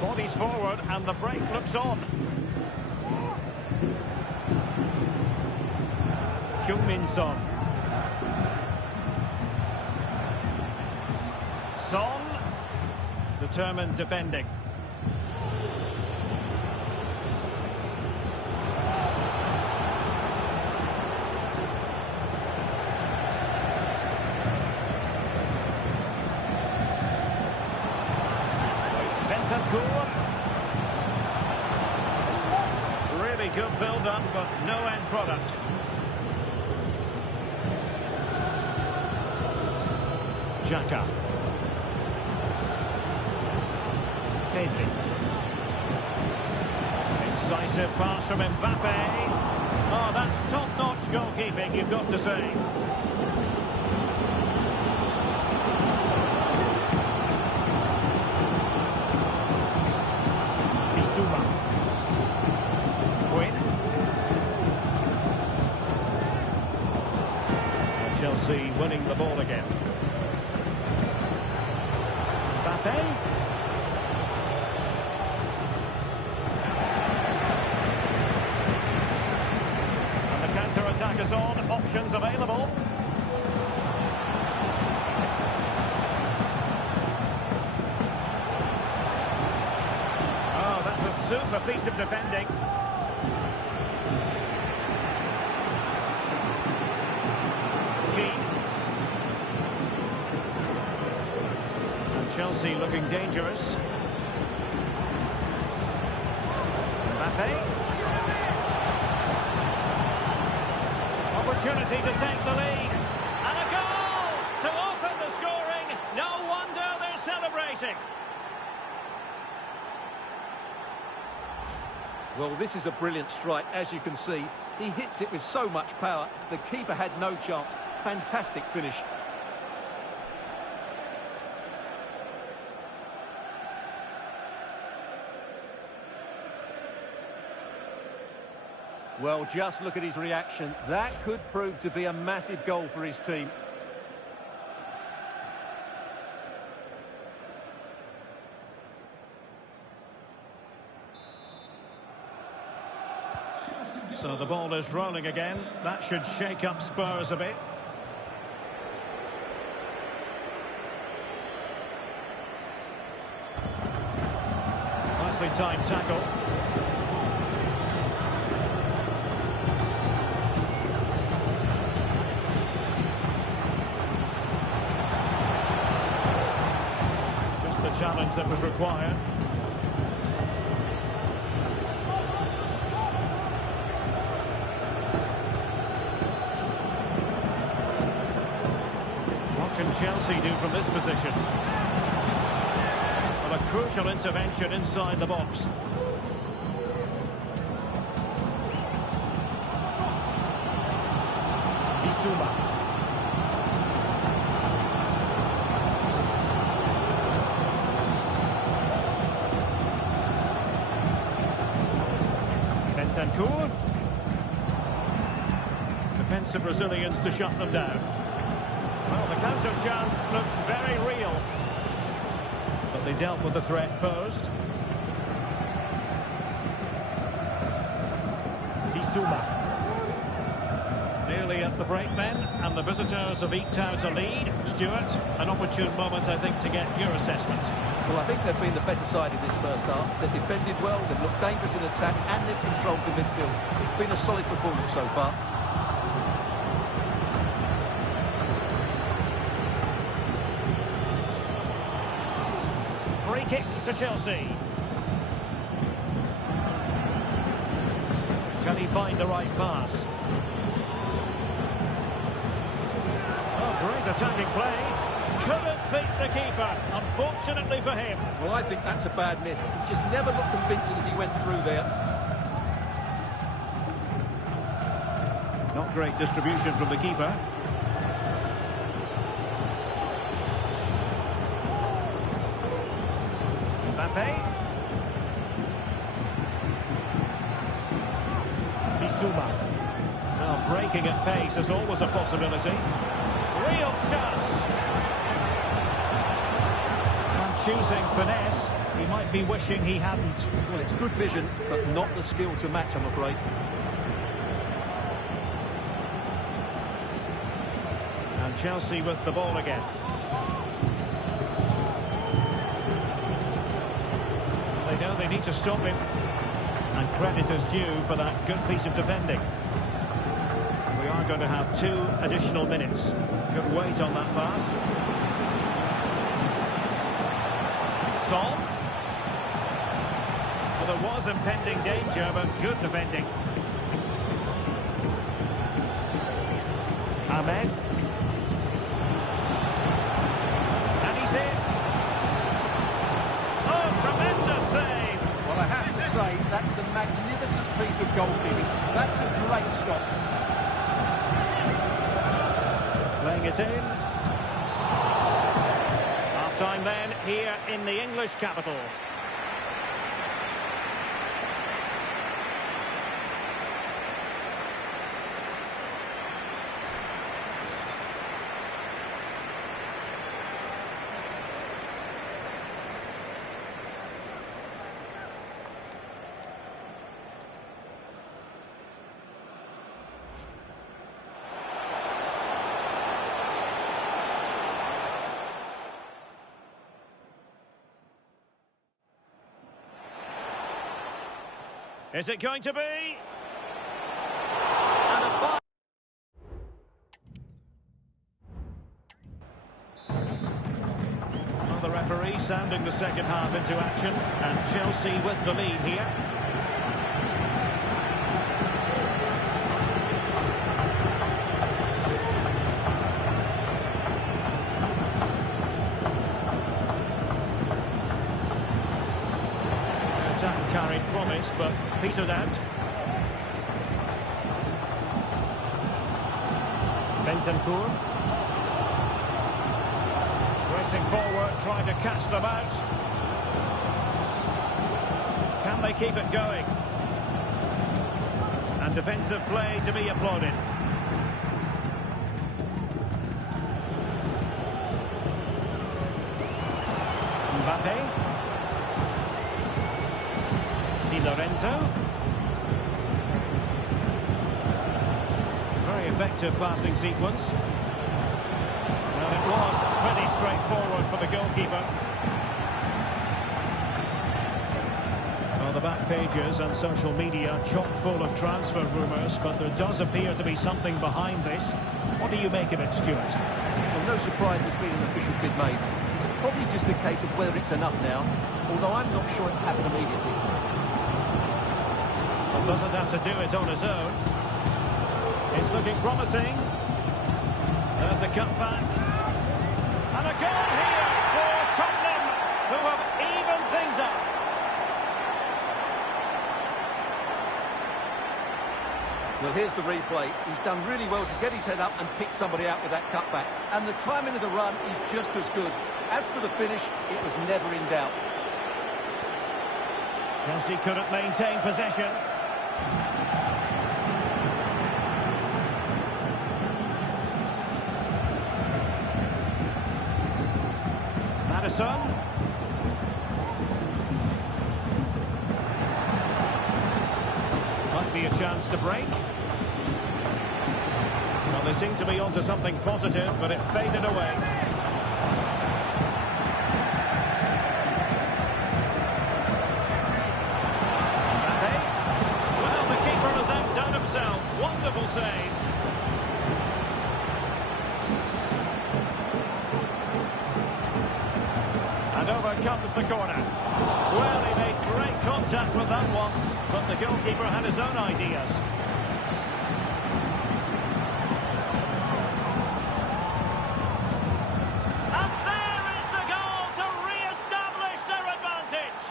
Bodies forward and the break looks on. Heung-min Son. Son, determined defending. Bentancur. Really good build-up, but no end product. Xhaka. Pedri. Incisive pass from Mbappe. Oh, that's top-notch goalkeeping, you've got to say. Bissouma. Quinn. Chelsea winning the ball again. Mbappe. Counter-attack is on, options available. Oh, that's a super piece of defending. Keane. And Chelsea looking dangerous. Mbappe. Opportunity to take the lead. And a goal to open the scoring. No wonder they're celebrating. Well, this is a brilliant strike, as you can see. He hits it with so much power. The keeper had no chance. Fantastic finish. Well, just look at his reaction. That could prove to be a massive goal for his team. So the ball is rolling again. That should shake up Spurs a bit. Nicely timed tackle. Challenge that was required. What can Chelsea do from this position? Well, a crucial intervention inside the box. Bissouma. Bentancur. Defensive Brazilians to shut them down. Well, the counter chance looks very real. But they dealt with the threat posed. Bissouma. Nearly at the break then, and the visitors have eked out a lead. Stuart, an opportune moment, I think, to get your assessment. Well, I think they've been the better side in this first half. They've defended well, they've looked dangerous in attack, and they've controlled the midfield. It's been a solid performance so far. Free kick to Chelsea. Can he find the right pass? Oh, great attacking play. Couldn't beat the keeper, unfortunately for him. Well, I think that's a bad miss. He just never looked convincing as he went through there. Not great distribution from the keeper. Mbappe. Bissouma. Now breaking at pace is always a possibility. Real chance. And choosing finesse, he might be wishing he hadn't. Well, it's good vision, but not the skill to match, I'm afraid. And Chelsea with the ball again. They know they need to stop him. And credit is due for that good piece of defending. We are going to have 2 additional minutes. Good weight on that pass. Son. Well, there was impending danger, but good defending. Ahmed. And he's in. Oh, tremendous save. Well, I have to say, that's a magnificent piece of goalkeeping. That's a great stop. Playing it in. Half-time then, here in the English capital. Is it going to be? And a fire. Well, the referee sounding the second half into action, and Chelsea with the lead here. Carried promise, but petered out. Bentancur. Pressing forward, trying to catch them out. Can they keep it going? And defensive play to be applauded. Mbappe. Di Lorenzo. Very effective passing sequence. And it was pretty straightforward for the goalkeeper. Well, the back pages and social media chock full of transfer rumours, but there does appear to be something behind this. What do you make of it, Stuart? Well, no surprise there's been an official bid made. It's probably just a case of whether it's enough now, although I'm not sure it happened immediately. Doesn't have to do it on his own. It's looking promising. There's a cutback. And a goal here for Tottenham, who have evened things up. Well, here's the replay. He's done really well to get his head up and pick somebody out with that cutback. And the timing of the run is just as good. As for the finish, it was never in doubt. Chelsea couldn't maintain possession. Maddison. Might be a chance to break. Well, they seem to be onto something positive, but it faded away. Mbappe. Well, the keeper has outdone himself. Wonderful save. And over comes the corner. Well, he made great contact with that one, but the goalkeeper had his own ideas. And there is the goal to re-establish their advantage.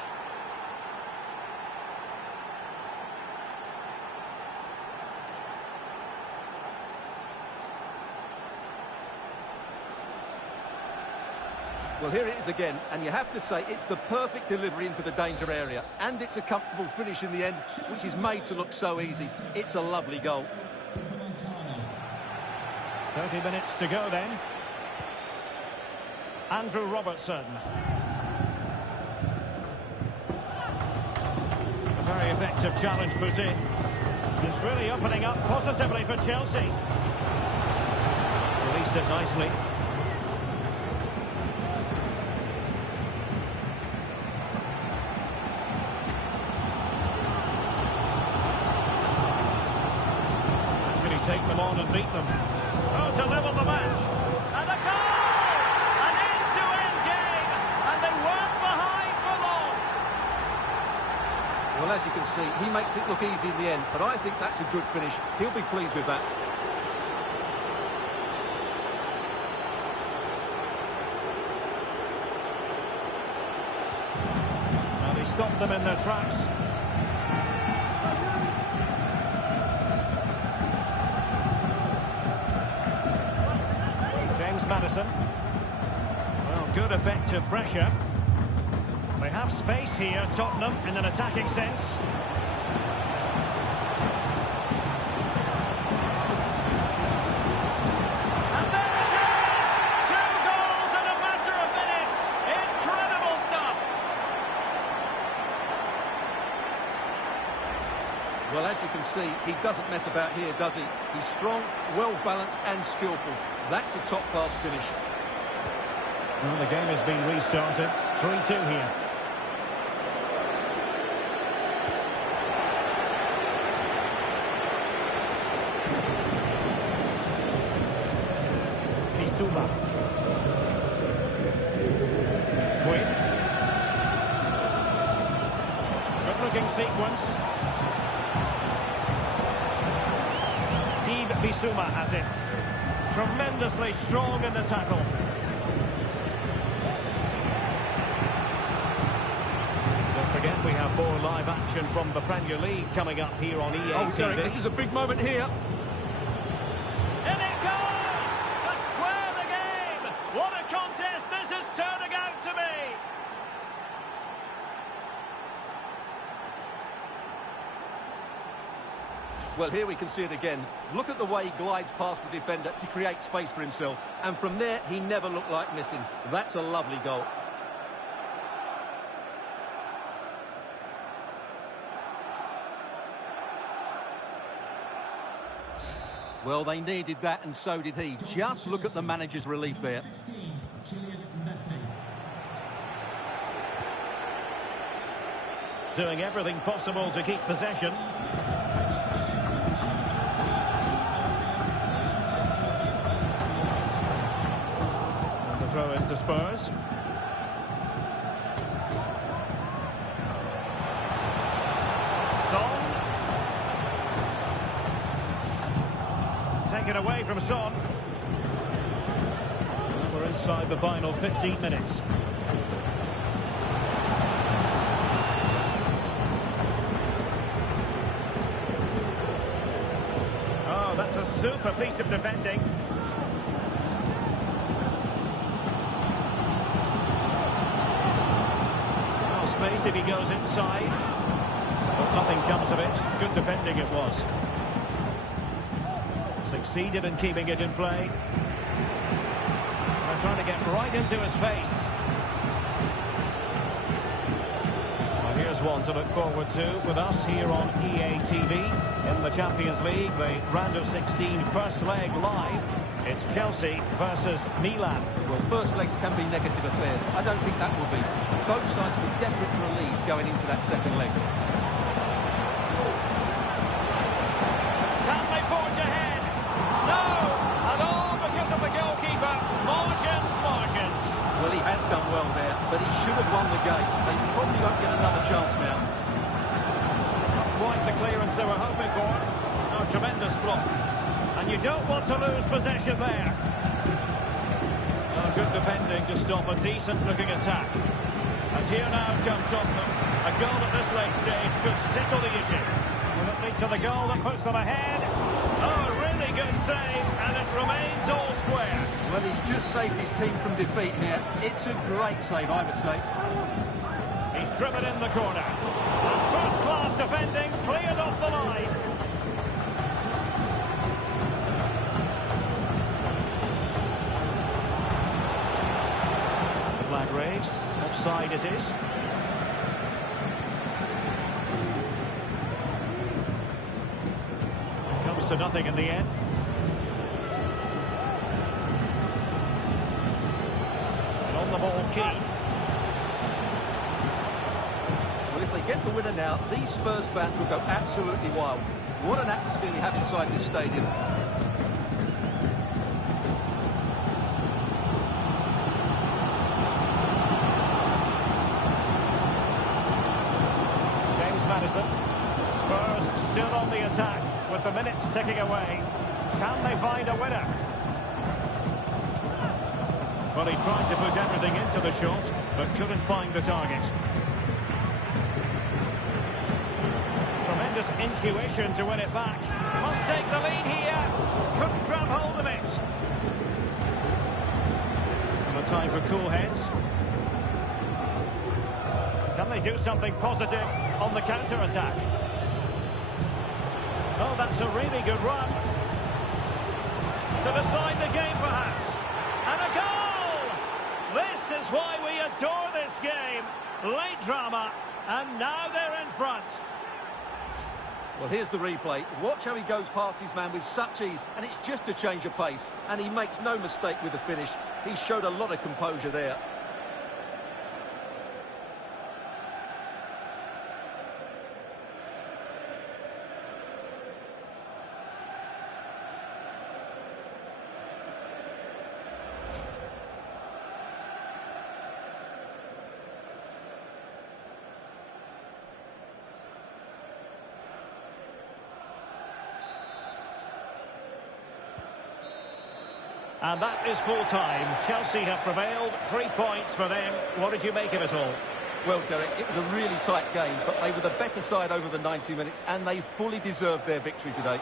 Well, here it is again, and you have to say it's the perfect delivery into the danger area, and it's a comfortable finish in the end, which is made to look so easy. It's a lovely goal. 30 minutes to go then. Andrew Robertson. A very effective challenge put in. It's really opening up positively for Chelsea. Released it nicely. Take them on and beat them. Oh, to level the match. And a goal! An end-to-end game. And they weren't behind for long. Well, as you can see, he makes it look easy in the end, but I think that's a good finish. He'll be pleased with that. Well, he stopped them in their tracks. Madison. Well, good effective pressure. They have space here, Tottenham, in an attacking sense. And there it is! 2 goals in a matter of minutes. Incredible stuff. Well, as you can see, he doesn't mess about here, does he? He's strong, well-balanced and skillful. That's a top-class finish. Well, the game has been restarted. 3-2 here. Bissouma. Quinn. Good-looking sequence. Yves Bissouma has it. Tremendously strong in the tackle. Don't forget we have more live action from the Premier League coming up here on EA Oh, TV. Derek, this is a big moment here. And it goes to square the game. What a contest this is turning out to be. Well, here we can see it again. Look at the way he glides past the defender to create space for himself. And from there, he never looked like missing. That's a lovely goal. Well, they needed that, and so did he. Just look at the manager's relief there. 15, Kylian Mbappe. Doing everything possible to keep possession. And the throw into Spurs. Son. Taken away from Son. And we're inside the final 15 minutes. Oh, that's a super piece of defending. Well, space if he goes inside. But nothing comes of it. Good defending it was. Succeeded in keeping it in play. They're trying to get right into his face. Well, here's is one to look forward to with us here on EA TV. In the Champions League, the round of 16 first leg live. It's Chelsea versus Milan. Well, first legs can be negative affairs. I don't think that will be. Both sides will be desperate for a lead going into that second leg. Can they forge ahead? No! And all because of the goalkeeper. Margins. Well, he has done well there, but he should have won the game. They probably won't get another chance now. Not quite the clearance they were hoping for. A tremendous block. And you don't want to lose possession there. Oh, good defending to stop a decent-looking attack. And here now comes Tottenham. A goal at this late stage could settle the issue. Will it lead to the goal that puts them ahead? Oh, a really good save, and it remains all square. Well, he's just saved his team from defeat here. It's a great save, I would say. He's driven in the corner. And first-class defending, cleared off the line. Flag raised. Offside it is. Comes to nothing in the end. And on the ball, Keane. Well, if they get the winner now, these Spurs fans will go absolutely wild. What an atmosphere we have inside this stadium. Madison. Spurs still on the attack with the minutes ticking away. Can they find a winner? Well, he tried to put everything into the shot, but couldn't find the target. Tremendous intuition to win it back. Must take the lead here. Couldn't grab hold of it. And a time for cool heads. Can they do something positive on the counter-attack? Oh, that's a really good run. To decide the game, perhaps. And a goal! This is why we adore this game. Late drama, and now they're in front. Well, here's the replay. Watch how he goes past his man with such ease, and it's just a change of pace. And he makes no mistake with the finish. He showed a lot of composure there. And that is full time. Chelsea have prevailed. 3 points for them. What did you make of it all? Well, Derek, it was a really tight game, but they were the better side over the 90 minutes, and they fully deserved their victory today.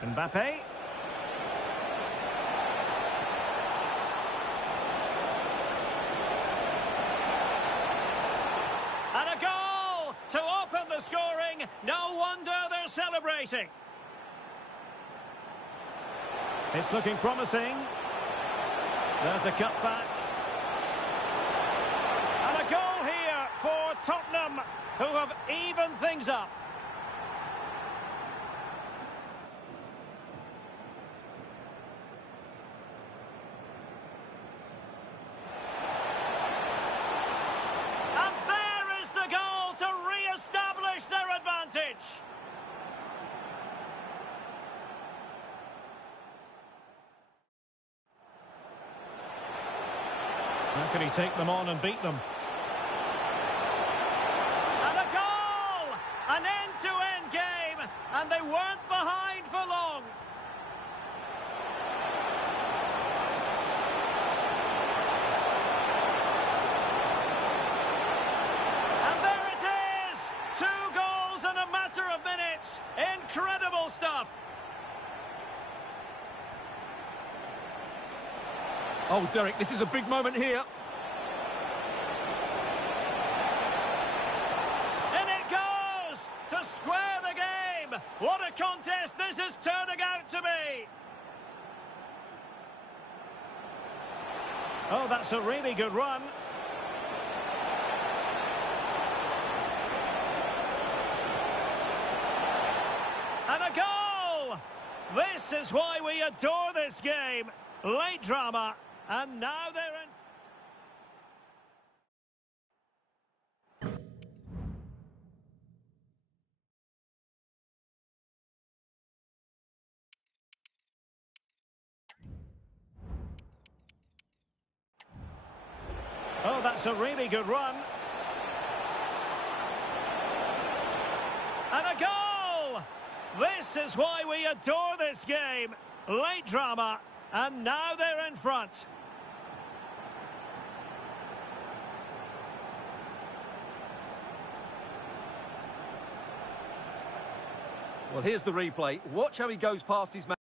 Mbappe. And a goal to open the scoring. No wonder they're celebrating. It's looking promising. There's a cutback. And a goal here for Tottenham, who have evened things up. How can he take them on and beat them? And a goal! An end-to-end game, and they weren't behind for long. And there it is! 2 goals in a matter of minutes. Oh, Derek, this is a big moment here. In it goes to square the game. What a contest this is turning out to be. Oh, that's a really good run. And a goal! This is why we adore this game. Late drama, and now they're in... Oh, that's a really good run. And a goal! This is why we adore this game. Late drama, and now they're in front. Well, here's the replay. Watch how he goes past his man.